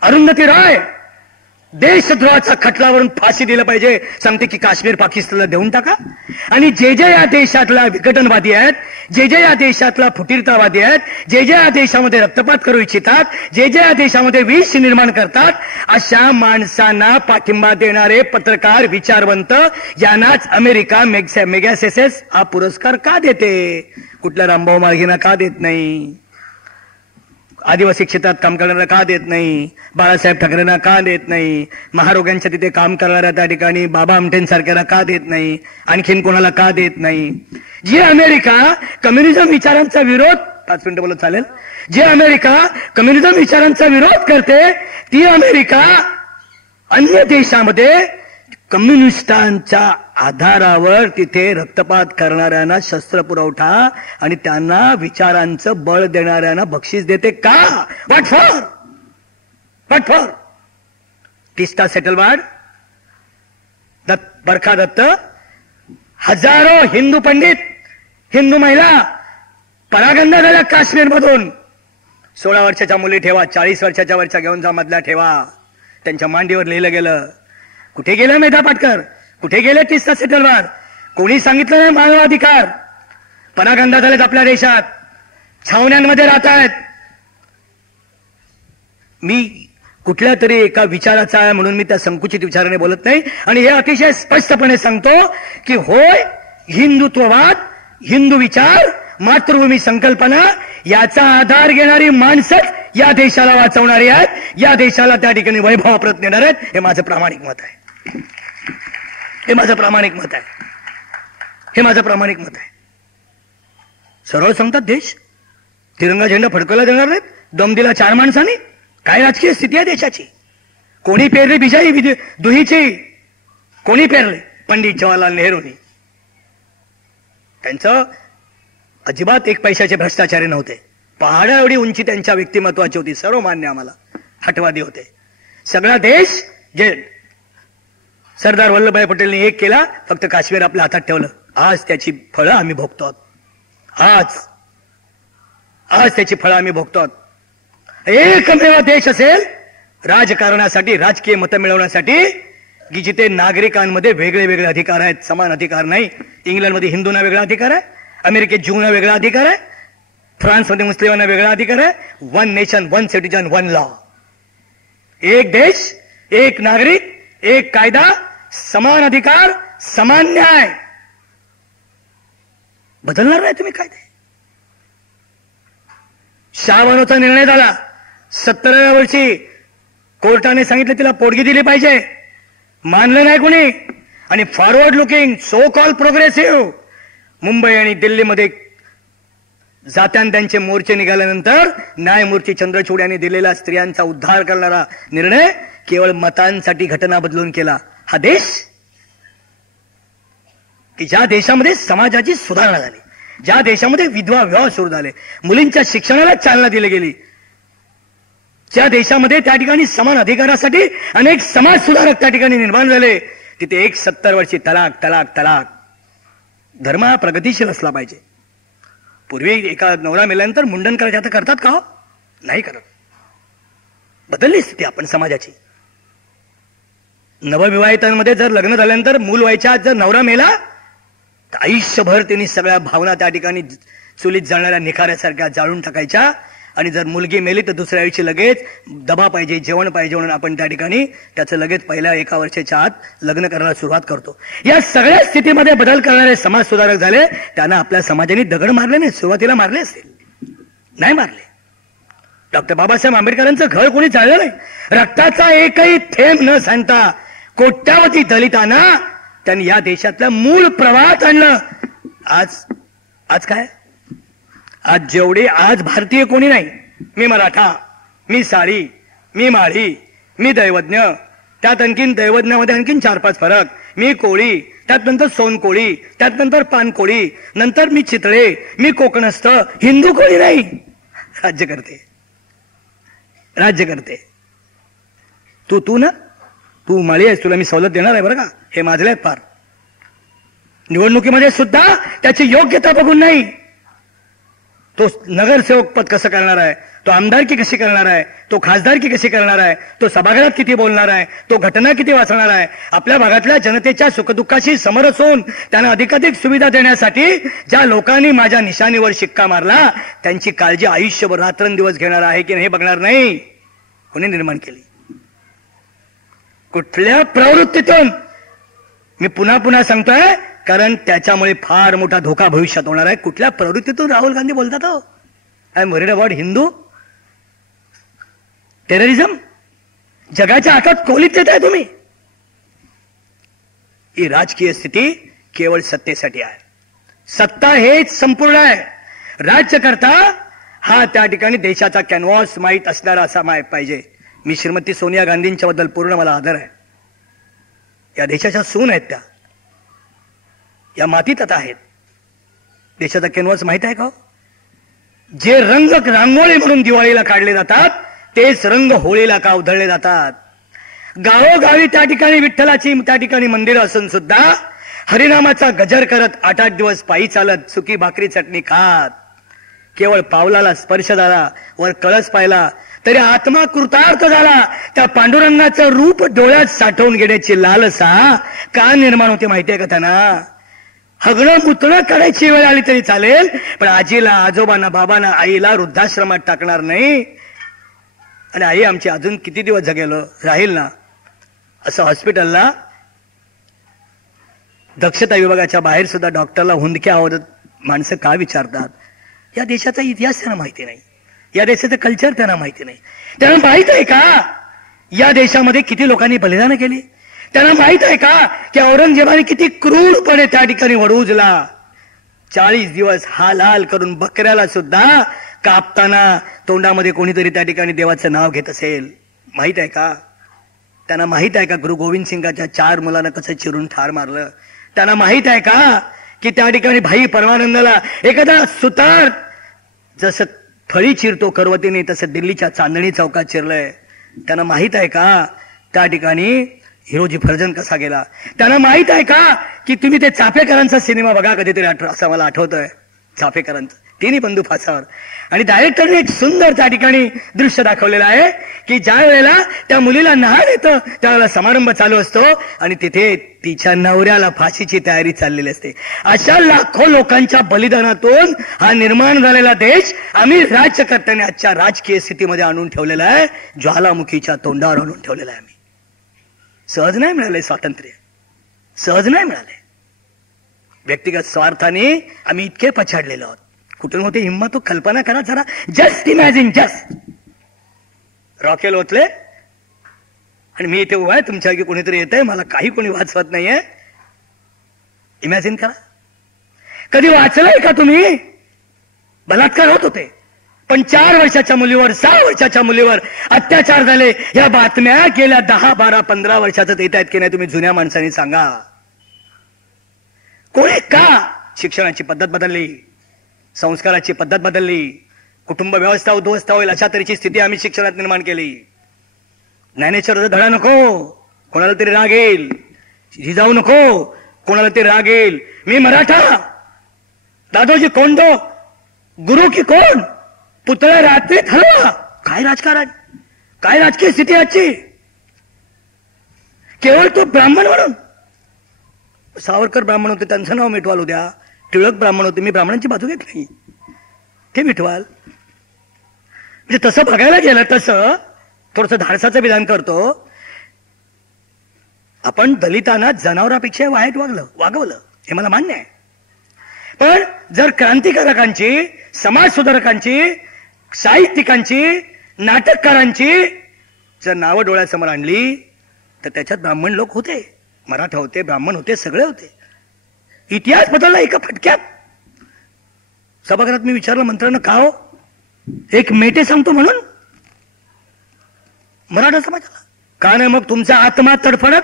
अरुंधती रॉय, देशद्रोहाचा खटल्यावरून फाशी दिलं पाहिजे, सांगते की काश्मीर पाकिस्तानला देऊन टाका. आणि जे या देशातला विघटनवादी आहेत, जे या देशातला फुटीरतावादी आहेत, जे या देशामध्ये रक्तपात करू इच्छितात, जे या देशामध्ये विष निर्माण करतात, अशा माणसांना पाठिंबा देणारे पत्रकार, विचारवंत यांनाच अमेरिका मेगॅसेसेस हा पुरस्कार का देते? कुठल्या रामभाऊ माळगींना का देत नाही? आदिवासी क्षेत्रात काम करणाऱ्या का देत नाही? बाळासाहेब ठाकरेंना का देत नाही? महारोग्यांच्या तिथे काम करणाऱ्या त्या ठिकाणी बाबा आमटेंसारख्याला का देत नाही? आणखीन कोणाला का देत नाही? जी अमेरिका कम्युनिझम विचारांचा विरोध, 5 मिनिटं बोलत चालेल, जे अमेरिका कम्युनिझम विचारांचा विरोध करते, ती अमेरिका अन्य देशामध्ये कम्युनिस्टांच्या आधारावर तिथे रक्तपात करणाऱ्यांना शस्त्र पुरवठा आणि त्यांना विचारांचं बळ देणाऱ्यांना बक्षीस देते का? What for? टिस्टा सेटलवाड, बरखा दत्त, हजारो हिंदू पंडित, हिंदू महिला परागंदा झाल्या काश्मीरमधून. 16 वर्षाच्या मुली ठेवा, 40 वर्षाच्या वरच्या घेऊन जा, मधल्या ठेवा. त्यांच्या मांडीवर लिहिलं गेलं. कुठे गेलं मेधा पाटकर? कुठे गेले टिस्टा सेटलवाड? कोणी सांगितलं नाही मानवाधिकार? परागंदा झालेत आपल्या देशात, छावण्यांमध्ये राहत आहेत. मी कुठल्या तरी एका विचाराचा आहे म्हणून मी त्या संकुचित विचाराने बोलत नाही, आणि हे अतिशय स्पष्टपणे सांगतो की होय, हिंदुत्ववाद, हिंदू विचार, मातृभूमी संकल्पना याचा आधार घेणारी माणसंच या देशाला वाचवणारी आहेत, या देशाला त्या ठिकाणी वैभवाप्रत नेणार आहेत. हे माझं प्रामाणिक मत आहे. सरळ सांगतात, देश तिरंगा झेंडा फडकवला देणार नाहीत. दम दिला 4 माणसांनी. काय राजकीय स्थिती आहे देशाची? कोणी पेरली बिजाई दुहीची? कोणी पेरले? पंडित जवाहरलाल नेहरूंनी. त्यांचं अजिबात 1 पैशाचे भ्रष्टाचारी नव्हते. पहाडा एवढी उंची त्यांच्या व्यक्तिमत्वाची होती. सर्व मान्य, आम्हाला हटवादी होते. सगळा देश जे सरदार वल्लभभाई पटेलने एक केला, फक्त काश्मीर आपल्या हातात ठेवलं. आज त्याची फळं आम्ही भोगतो. आज त्याची फळं आम्ही भोगतो. एकमेव देश असेल राजकारणासाठी, राजकीय मतं मिळवण्यासाठी, की जिथे नागरिकांमध्ये वेगळे वेगळे अधिकार आहेत, समान अधिकार नाही. इंग्लंडमध्ये हिंदूंना वेगळा अधिकार आहे, अमेरिकेत ज्यूंना वेगळा अधिकार आहे, फ्रान्समध्ये मुस्लिमांना वेगळा अधिकार आहे. 1 नेशन 1 सिटीजन 1 लॉ. एक देश, एक नागरिक, एक कायदा, समान अधिकार, समान न्याय. बदलणार नाही तुम्ही कायदे. शाहबानोचा निर्णय झाला 70व्या वर्षी, कोर्टाने सांगितलं तिला पोटगी दिली पाहिजे, मानलं नाही कोणी. आणि forward looking, so call progressive, Mumbai आणि दिल्लीमध्ये जात्यान त्यांचे मोर्चे निघाल्यानंतर न्यायमूर्ती चंद्रचूड यांनी दिलेला स्त्रियांचा उद्धार करणारा निर्णय केवळ मतांसाठी घटना बदलून केला. हा देश की ज्या देशामध्ये समाजाची सुधारणा झाली, ज्या देशामध्ये विधवा विवाह सुरू झाले, मुलींच्या शिक्षणाला चालना दिली गेली, ज्या देशामध्ये त्या ठिकाणी समान अधिकारासाठी अनेक समाज सुधारक त्या ठिकाणी निर्माण झाले, तिथे 70 वर्षी तलाक तलाक तलाक. धर्म हा प्रगतिशील असला पाहिजे. पूर्वी एका नवरा मेल्यानंतर मुंडन करायचे, आता करतात का? नाही करत. बदलली स्थिती आपण समाजाची. नवविवाहितांमध्ये जर लग्न झाल्यानंतर मूल व्हायच्या आत जर नवरा मेला तर आयुष्यभर त्यांनी सगळ्या भावना त्या ठिकाणी चुलीत जाणाऱ्या निखाऱ्यासारख्या जाळून टाकायच्या. आणि जर मुलगी मेली तर दुसऱ्या दिवशी लगेच डबा पाहिजे, जेवण पाहिजे म्हणून आपण त्या ठिकाणी त्याचं लगेच पहिल्या 1 वर्षाच्या आत लग्न करायला सुरुवात करतो. या सगळ्या स्थितीमध्ये बदल करणारे समाज सुधारक झाले. त्यांना आपल्या समाजाने दगड मारले नाही, सुरुवातीला मारले असतील, नाही मारले. डॉक्टर बाबासाहेब आंबेडकरांचं घर कोणी चाललं नाही. रक्ताचा एकही थेंब न सांडता कोट्यावधी दलितांना त्यांनी या देशातल्या मूळ प्रवाहात आणलं. आज काय? आज जेवढे आज भारतीय कोणी नाही. मी मराठा, मी साळी, मी माळी, मी दैवज्ञ, त्यात आणखीन दैवज्ञामध्ये आणखीन 4-5 फरक. मी कोळी, त्यात नंतर सोनकोळी, त्यात नंतर पानकोळी, नंतर मी चितळे, मी कोकणस्थ. हिंदू कोणी नाही. राज्य करते, राज्य करते. तू ना, तू माळी आहेस, तुला मी सवलत देणार आहे बरं का. हे माजले आहेत फार. निवडणुकीमध्ये सुद्धा त्याची योग्यता बघून नाही. तो नगरसेवक पद कसं करणार आहे, तो आमदारकी कशी करणार आहे, तो खासदारकी कशी करणार आहे, तो सभागृहात किती बोलणार आहे, तो घटना किती वाचणार आहे, आपल्या भागातल्या जनतेच्या सुखदुःखाशी समरस होऊन त्यांना अधिकाधिक सुविधा देण्यासाठी ज्या लोकांनी माझ्या निशाणीवर शिक्का मारला त्यांची काळजी आयुष्यभर रात्रंदिवस घेणार आहे की नाही बघणार नाही. कोणी निर्माण केली? कुठल्या प्रवृत्तीतून? मी पुन्हा पुन्हा सांगतोय कारण त्याच्यामुळे फार मोठा धोका भविष्यात होणार आहे. कुठल्या प्रवृत्तीतून राहुल गांधी बोलतात हो? I am worried about Hindu terrorism. जगाच्या हातात कोलीत देत आहे तुम्ही. ही राजकीय स्थिती केवळ सत्तेसाठी आहे. सत्ता हेच संपूर्ण आहे. राज्यकर्ता हा त्या ठिकाणी देशाचा कॅनव्हास माहीत असणारा असा पाहिजे. मी श्रीमती सोनिया गांधींच्या बद्दल पूर्ण मला आदर आहे. या देशाच्या सून आहेत त्या. या मातीत आता आहेत. देशाचा कॅनव्हास माहित आहे का? जे रंग रांगोळी म्हणून दिवाळीला काढले जातात तेच रंग होळीला का उधळले जातात. गावोगावी त्या ठिकाणी विठ्ठलाची त्या ठिकाणी मंदिरं असून सुद्धा हरिनामाचा गजर करत 8-8 दिवस पायी चालत सुकी भाकरी चटणी खात केवळ पावलाला स्पर्श झाला, वर कळस पाहिला तरी आत्मा कृतार्थ झाला. त्या पांडुरंगाचं रूप डोळ्यात साठवून घेण्याची लालसा का निर्माण होते माहितीये का त्यांना? हगणं मुतणं करायची वेळ आली तरी चालेल पण आजीला, आजोबांना, बाबांना, आईला वृद्धाश्रमात टाकणार नाही. आणि आई आमची अजून किती दिवस जगेल राहील ना असं हॉस्पिटलला दक्षता विभागाच्या बाहेर सुद्धा डॉक्टरला हुंदक्या आवडत माणसं का विचारतात? या देशाचा इतिहास त्यांना माहिती नाही. या देशाचं कल्चर त्यांना माहिती नाही. त्यांना माहित आहे का या देशामध्ये किती लोकांनी बलिदान केली? त्यांना माहित आहे का की औरंगजेबाने किती क्रूरपणे त्या ठिकाणी वडूजला 40 दिवस हाल हाल करून बकऱ्याला सुद्धा कापताना तोंडामध्ये कोणीतरी त्या ठिकाणी देवाचं नाव घेत असेल? माहित आहे का? त्यांना माहित आहे का गुरु गोविंद सिंगाच्या 4 मुलांना कसं चिरून ठार मारलं? त्यांना माहित आहे का की त्या ठिकाणी भाई परमानंदाला एखादा सुतार जसं फळी चिरतो करवतीने तसं दिल्लीच्या चांदणी चौकात चिरलंय? त्यांना माहित आहे का त्या ठिकाणी हिरोजी फर्जन कसा गेला? त्यांना माहित आहे का की तुम्ही ते चाफेकरांचा सिनेमा बघा कधीतरी असं मला आठवतंय. चाफेकरांचं तिन्ही बंधू फासावर आणि डायरेक्टरने एक सुंदर त्या ठिकाणी दृश्य दाखवलेलं आहे की ज्या वेळेला त्या मुलीला न्हाण येतं त्यावेळेला समारंभ चालू असतो आणि तिथे तिच्या नवऱ्याला फाशीची तयारी चाललेली असते. अशा लाखो लोकांच्या बलिदानातून हा निर्माण झालेला देश आम्ही राज्यकर्त्यांनी आजच्या राजकीय स्थितीमध्ये आणून ठेवलेला आहे. ज्वालामुखीच्या तोंडावर आणून ठेवलेला आहे. आम्ही सहज नाही मिळाले स्वातंत्र्य, सहज नाही मिळाले. व्यक्तिगत स्वार्थाने आम्ही इतके पछाडलेलो आहोत. कुठून होते हिंमत? तो कल्पना करा जरा. जस्ट इमॅजिन, जस्ट रॉकेल ओतले आणि मी इथे उभा आहे, तुमच्या की कोणीतरी येत आहे, मला काही कोणी वाचवत नाहीये. इमॅजिन करा. कधी वाचलंय का तुम्ही? बलात्कार होत होते पण 4 वर्षाच्या मुलीवर, 6 वर्षाच्या मुलीवर अत्याचार झाले. या बातम्या गेल्या 10, 12, 15 वर्षाचं येत आहेत की नाही? तुम्ही जुन्या माणसांनी सांगा. कोणी का? शिक्षणाची पद्धत बदलली, संस्काराची पद्धत बदलली, कुटुंब व्यवस्था उद्ध्वस्त होईल अशा तऱ्हेची स्थिती आम्ही शिक्षणात निर्माण केली. ज्ञानेश्वराचा धडा नको, कोणाला तरी राग येईल, झिजावू नको, कोणाला ते राग येईल, मी मराठा, दादोजी कोंडो गुरु की कोण, पुतळा रात्रीत हलवा. काय राजकारण, काय राजकीय स्थिती आजची. केवळ तो ब्राह्मण म्हणून. सावरकर ब्राह्मण होते, त्यांचं नाव मिटवाल उद्या. टिळक ब्राह्मण होते, मी ब्राह्मणांची बाजू घेत नाही, ते मिटवाल. म्हणजे तसं बघायला गेलं तसं थोडस धाडसाचं विधान करतो आपण. दलितांना जनावरांपेक्षा वाईट वागवलं हे मला मान्य आहे. पण जर क्रांतिकारकांची, समाज सुधारकांची, साहित्यिकांची, नाटककारांची जर नावं डोळ्यासमोर आणली तर त्याच्यात ब्राह्मण लोक होते, मराठा होते, ब्राह्मण होते, सगळे होते. इतिहास बदलला एका फटक्यात. सभागृहात मी विचारलं मंत्र्यांना, का हो एक मेटे सांगतो म्हणून मराठा समाजाला? का नाही मग तुमचा आत्मा तडफडत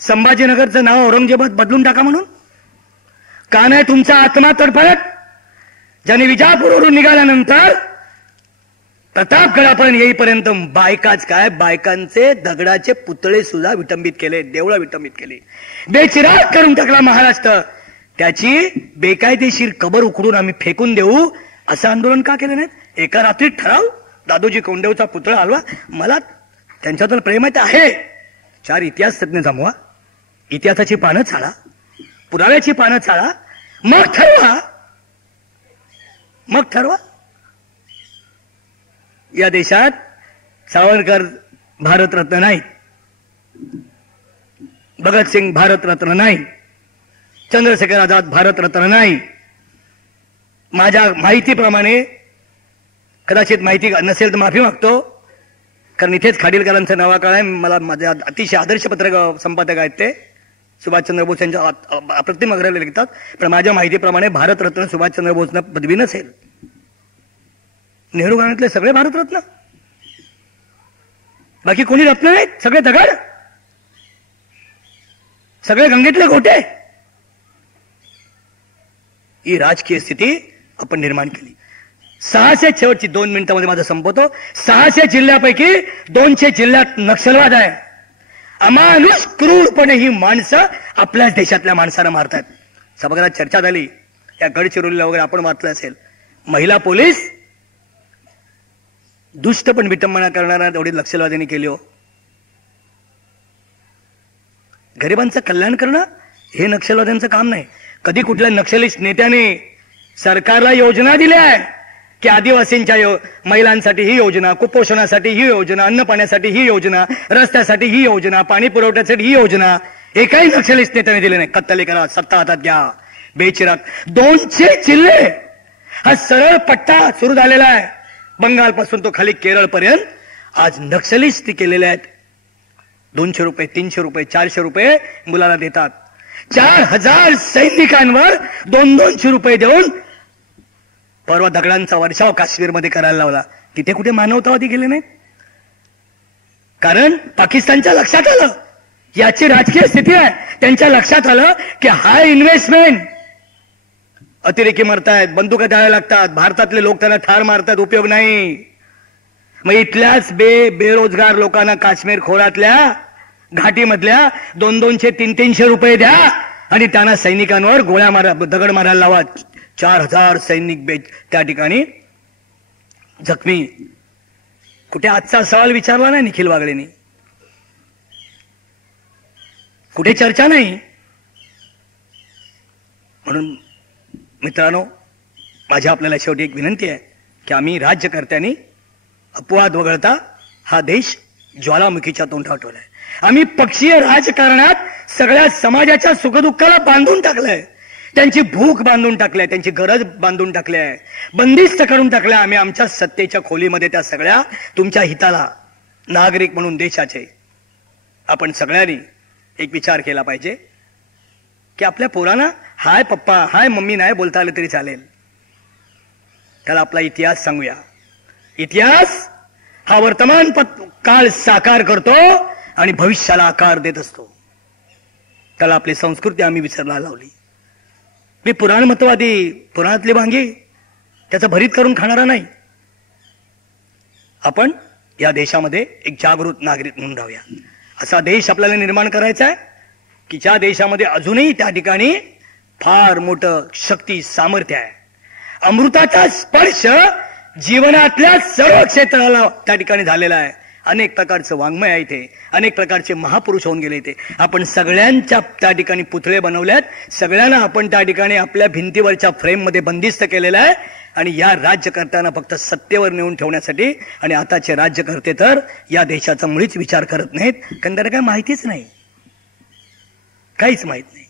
संभाजीनगरचं नाव औरंगजेबात बदलून टाका म्हणून? का नाही तुमचा आत्मा तडफडत ज्याने विजापूरवरून निघाल्यानंतर प्रतापगडापर्यंत येईपर्यंत बायकाच काय, बायकांचे दगडाचे पुतळे सुद्धा विटंबित केले, देवळं विटंबित केली, बेचिराग करून टाकला महाराष्ट्र. त्याची बेकायदेशीर कबर उकडून आम्ही फेकून देऊ असं आंदोलन का केलं नाहीत? एका रात्रीत ठराव, दादोजी कोंडदेवचा पुतळा हलवा. मला त्यांच्याबद्दल प्रेम आहे. 4 इतिहास तज्ञ जमवा, इतिहासाची पानं चाळा, पुराव्याची पानं चाळा, मग ठरवा. या देशात सावरकर भारतरत्न नाही, भगतसिंग भारतरत्न नाही, चंद्रशेखर आझाद भारतरत्न नाही. माझ्या माहितीप्रमाणे, कदाचित माहिती नसेल तर माफी मागतो, कारण इथेच खाडीलकरांचं नावाकाळ आहे. मला माझे अतिशय आदर्श पत्रक संपादक आहेत ते सुभाषचंद्र बोस यांच्या अप्रतिम अग्रलेख लिखतात. पण माझ्या माहितीप्रमाणे भारतरत्न सुभाषचंद्र बोसना पदवी नसेल. नेहरू घराण्यातले सगळे भारतरत्न, बाकी कोणी रत्न नाहीत, सगळे दगड, सगळे गंगेतले गोटे. ही राजकीय स्थिती आपण निर्माण केली. 600 शेवटची 2 मिनिटांमध्ये माझं संपवतो. 600 जिल्ह्यापैकी 200 जिल्ह्यात नक्षलवाद आहे. अमानुष क्रूरपणे ही माणसं आपल्याच देशातल्या माणसांना मारतात. सभागृहात चर्चा झाली, या गडचिरोलीला वगैरे आपण वाचलं असेल, महिला पोलीस दुष्ट पण विटंबना करणारा एवढी नक्षलवाद्यांनी केली. हो, गरिबांचं कल्याण करणं हे नक्षलवाद्यांचं काम नाही. कधी कुठल्या नक्षलिस्ट नेत्याने सरकारला योजना दिल्या आहे की आदिवासींच्या महिलांसाठी ही योजना, कुपोषणासाठी ही योजना, अन्न पाण्यासाठी ही योजना, रस्त्यासाठी ही योजना, पाणी पुरवठ्यासाठी ही योजना? एकाही नक्षलिस्ट नेत्याने दिले नाही. कत्तले करा, सत्ता हातात घ्या, बेचिराग. 200 जिल्हे हा सरळ पट्टा सुरू झालेला आहे, बंगालपासून तो खाली केरळ पर्यंत. आज नक्षलिस्ट केलेले आहेत. 200 रुपये, 300 रुपये, 400 रुपये मुलाला देतात. 4000 सैनिकांवर 200 रुपये देऊन परवा दगडांचा वर्षाव काश्मीरमध्ये करायला लावला. तिथे कुठे मानवतावादी गेले नाहीत? कारण पाकिस्तानच्या लक्षात आलं याची राजकीय स्थिती आहे. त्यांच्या लक्षात आलं की हाय इन्व्हेस्टमेंट, अतिरेकी मरतायत, बंदुका द्यायला लागतात, भारतातले लोक त्यांना ठार मारतात, उपयोग नाही. मग इथल्याच बेरोजगार लोकांना काश्मीर खोऱ्यातल्या घाटीमधल्या 200, 300 रुपये द्या आणि त्यांना सैनिकांवर गोळ्या मारा, दगड मारायला लावा. 4000 सैनिक त्या ठिकाणी जखमी. कुठे आजचा सवाल विचारला नाही निखिल वागळेंनी, कुठे चर्चा नाही. म्हणून मित्रांनो, माझी आपल्याला शेवटी एक विनंती आहे की आम्ही राज्यकर्त्यांनी अपवाद वगळता हा देश ज्वालामुखीच्या तोंडावर ठेवलाय. आम्ही पक्षीय राजकारणात सगळ्या समाजाच्या सुखदुःखाला बांधून टाकलंय, त्यांची भूक बांधून टाकली, त्यांची गरज बांधून टाकली आहे, बंदिस्त करून टाकल्या. आम्ही आमच्या सत्तेच्या खोलीमध्ये त्या सगळ्या तुमच्या हिताला नागरिक म्हणून देशाचे आपण सगळ्यांनी एक विचार केला पाहिजे की आपल्या पोरांना हाय पप्पा, हाय मम्मी नाही बोलता आलं तरी चालेल. त्याला आपला इतिहास सांगूया. इतिहास हा वर्तमान काळ साकार करतो आणि भविष्याला आकार देत असतो. त्याला आपली संस्कृती आम्ही विसरायला लावली. मी पुराणमतवादी, पुराणातली वांगी त्याचं भरीत करून खाणारा नाही. आपण या देशामध्ये एक जागृत नागरिक म्हणून राहूया. असा देश आपल्याला निर्माण करायचा आहे. की ज्या देशामध्ये अजूनही त्या ठिकाणी फार मोठं शक्ती सामर्थ्य आहे. अमृताचा स्पर्श जीवनातल्या सर्व क्षेत्राला त्या ठिकाणी झालेला आहे. अनेक प्रकारचं वाङ्मय आहे इथे, अनेक प्रकारचे महापुरुष होऊन गेले इथे. आपण सगळ्यांच्या त्या ठिकाणी पुतळे बनवल्यात, सगळ्यांना आपण त्या ठिकाणी आपल्या भिंतीवरच्या फ्रेममध्ये बंदिस्त केलेलं आहे. आणि या राज्यकर्त्यांना फक्त सत्तेवर नेऊन ठेवण्यासाठी, आणि आताचे राज्यकर्ते तर या देशाचा मुळीच विचार करत नाहीत, कारण त्यांना काही माहितीच नाही, काहीच माहित नाही.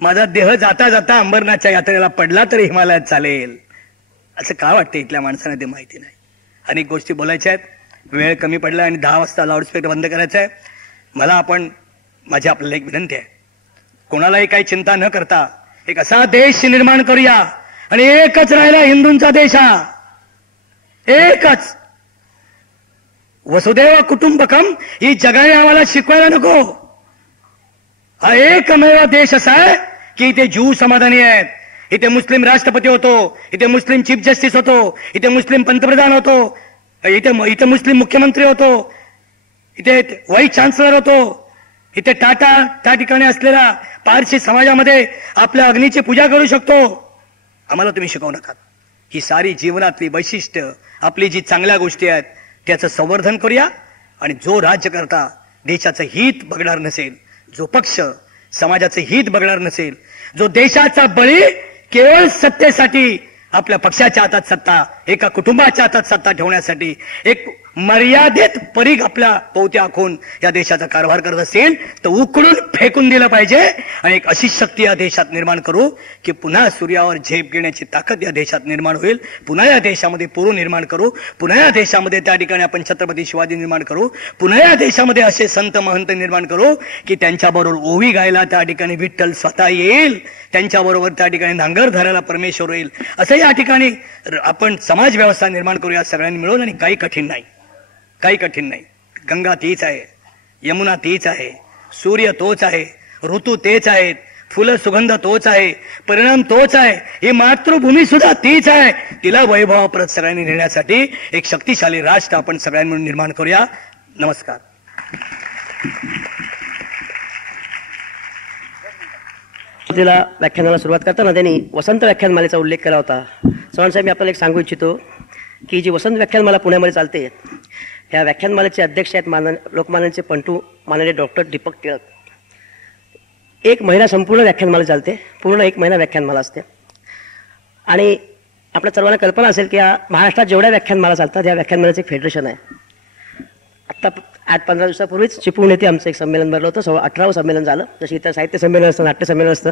माझा देह जाता जाता अंबरनाथच्या यात्रेला पडला तरी हिमालयात चालेल, असं का वाटतं इथल्या माणसांना ते माहिती नाही. अनेक गोष्टी बोलायच्या आहेत, वेळ कमी पडला आणि 10 वाजता लाऊडस्पीकर बंद करायचा आहे. माझी आपल्याला एक विनंती आहे, कोणालाही काही चिंता न करता एक असा देश निर्माण करूया, आणि एकच राहिला हिंदूंचा देश, हा एकच. वसुदैव कुटुंबकम ही जगाने आम्हाला शिकवायला नको. हा एकमेव देश असा आहे की इथे ज्यू समाधानी आहेत, इथे मुस्लिम राष्ट्रपती होतो, इथे मुस्लिम चीफ जस्टिस होतो, इथे मुस्लिम पंतप्रधान होतो, इथे मुस्लिम मुख्यमंत्री होतो, इथे व्हाईस चान्सलर होतो, इथे टाटा त्या ठिकाणी असलेला पारशी समाजामध्ये आपल्या अग्नीची पूजा करू शकतो. आम्हाला तुम्ही शिकवू नका. ही सारी जीवनातली वैशिष्ट्य, आपली जी चांगल्या गोष्टी आहेत त्याचं संवर्धन करूया. आणि जो राज्यकर्ता देशाचं हित बघणार नसेल, जो पक्ष समाजाचं हित बघणार नसेल, जो देशाचा बळी केवळ सत्तेसाठी, आपल्या पक्षाच्या हातात सत्ता, एका कुटुंबाच्या हातात सत्ता ठेवण्यासाठी एक मर्यादित परीघ आपल्या पोवती आखून या देशाचा कारभार करत असेल तर उकडून फेकून दिलं पाहिजे. आणि एक अशी शक्ती या देशात निर्माण करू की पुन्हा सूर्यावर झेप घेण्याची ताकद या देशात निर्माण होईल. पुन्हा या देशामध्ये पुरू निर्माण करू, पुन्हा या देशामध्ये त्या ठिकाणी आपण छत्रपती शिवाजी निर्माण करू, पुन्हा या देशामध्ये असे संत महंत निर्माण करू की त्यांच्याबरोबर ओवी गायला त्या ठिकाणी विठ्ठल स्वतः येईल, त्यांच्याबरोबर त्या ठिकाणी नांगर धरायला परमेश्वर येईल. असं या ठिकाणी आपण समाज व्यवस्था निर्माण करूया सगळ्यांनी मिळून. आणि काही कठीण नाही, काही कठीण नाही. गंगा तीच आहे, यमुना तीच आहे, सूर्य तोच आहे, ऋतू तेच आहेत, फुलं सुगंध तोच आहे, परिणाम तोच आहे, ही मातृभूमी सुद्धा तीच आहे. तिला वैभव परत सगळ्यांनी नेण्यासाठी एक शक्तिशाली राष्ट्र आपण सगळ्यांनी मिळून निर्माण करूया. नमस्कार. व्याख्यानाला सुरुवात करताना त्यांनी वसंत व्याख्यानमालेचा उल्लेख केला होता. चव्हाण साहेब, मी आपल्याला एक सांगू इच्छितो की जी वसंत व्याख्यानमाला पुण्यामध्ये चालते, ह्या व्याख्यानमालेचे अध्यक्ष आहेत लोकमान्यांचे पंटू माननीय डॉक्टर दीपक टिळक. 1 महिना संपूर्ण व्याख्यानमाला चालते, पूर्ण 1 महिना व्याख्यानमाला असते. आणि आपल्या सर्वांना कल्पना असेल की या महाराष्ट्रात जेवढ्या व्याख्यानमाला चालतात या व्याख्यानमालेचं एक फेडरेशन आहे. आत्ता 8-15 दिवसापूर्वीच चिपळूण येथे आमचं एक संमेलन भरलं होतं. 18वं संमेलन झालं. जशी इथं साहित्य संमेलन असतं, नाट्य संमेलन असतं.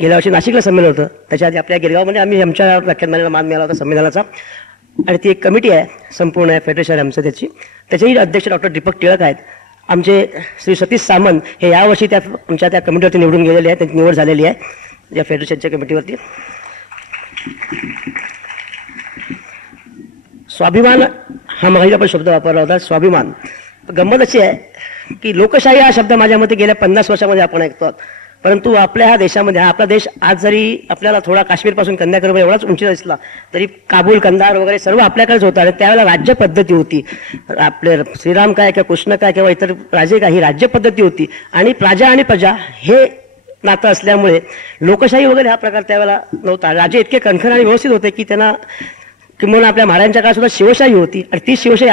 गेल्या वर्षी नाशिकला संमेलन होतं, त्याच्या आधी आपल्या गिरगावमध्ये आम्ही आमच्या व्याख्यानमालेला मान मिळाला होता संमेलनाचा. आणि ती एक कमिटी आहे संपूर्ण आहे, फेडरेशन आहे आमचं, त्याचेही अध्यक्ष डॉक्टर दीपक टिळक आहेत. आमचे श्री सतीश सामंत हे यावर्षी आमच्या त्या कमिटीवरती निवडून गेलेले आहेत, त्यांची निवड झालेली आहे या फेडरेशनच्या कमिटीवरती. स्वाभिमान हा माहिती आपण शब्द वापरला होता, स्वाभिमान. गंमत अशी आहे की लोकशाही हा शब्द माझ्या मते गेल्या 50 वर्षामध्ये आपण ऐकतो, परंतु आपल्या ह्या देशामध्ये, हा आपला देश आज जरी आपल्याला थोडा काश्मीरपासून कन्याकुमारी एवढाच उंचीला दिसला तरी काबूल, कंदार वगैरे सर्व आपल्याकडेच होतं. आणि त्यावेळेला राज्य पद्धती होती. आपले श्रीराम काय किंवा कृष्ण काय किंवा इतर राजे काय, ही राज्य पद्धती होती. आणि प्राजा आणि प्रजा हे नातं असल्यामुळे लोकशाही वगैरे हा प्रकार त्यावेळेला नव्हता. राजे इतके कणखर आणि व्यवस्थित होते की त्यांना किंवा आपल्या महाराजांच्या काळात सुद्धा शिवशाही होती. आणि ती शिवशाही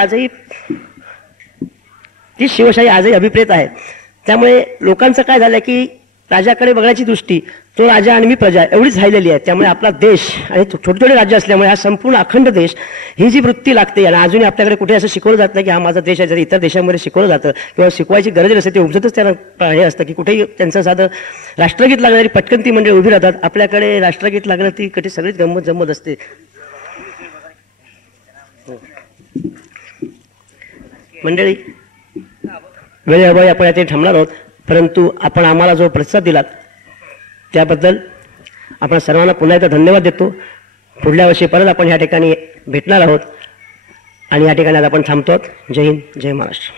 आजही अभिप्रेत आहे. त्यामुळे लोकांचं काय झालं की राजाकडे बघण्याची दृष्टी, तो राजा आणि मी प्रजा एवढीच राहिलेली आहे. त्यामुळे आपला देश आणि छोटे छोटे राज्य असल्यामुळे हा संपूर्ण अखंड देश ही जी वृत्ती लागते. आणि अजूनही आपल्याकडे कुठे असं शिकवलं जात नाही की हा माझा देश आहे. जरी इतर देशामध्ये शिकवलं जातं किंवा शिकवायची गरज नसते, ते उपजतच त्यांना हे असतं की कुठेही त्यांचं साधं राष्ट्रगीत लागलं तरी पटकन ती मंडळी उभी राहतात. आपल्याकडे राष्ट्रगीत लागलं ती कधी सगळीच गंमत जम्मत असते. मंडळी, वेळेअभावी आपण यात थांबणार आहोत, परंतु आपण आम्हाला जो प्रतिसाद दिलात त्याबद्दल आपण सर्वांना पुन्हा एकदा धन्यवाद देतो. पुढल्या वर्षी परत आपण ह्या ठिकाणी भेटणार आहोत आणि या ठिकाणी आज आपण थांबतो. जय हिंद, जय महाराष्ट्र.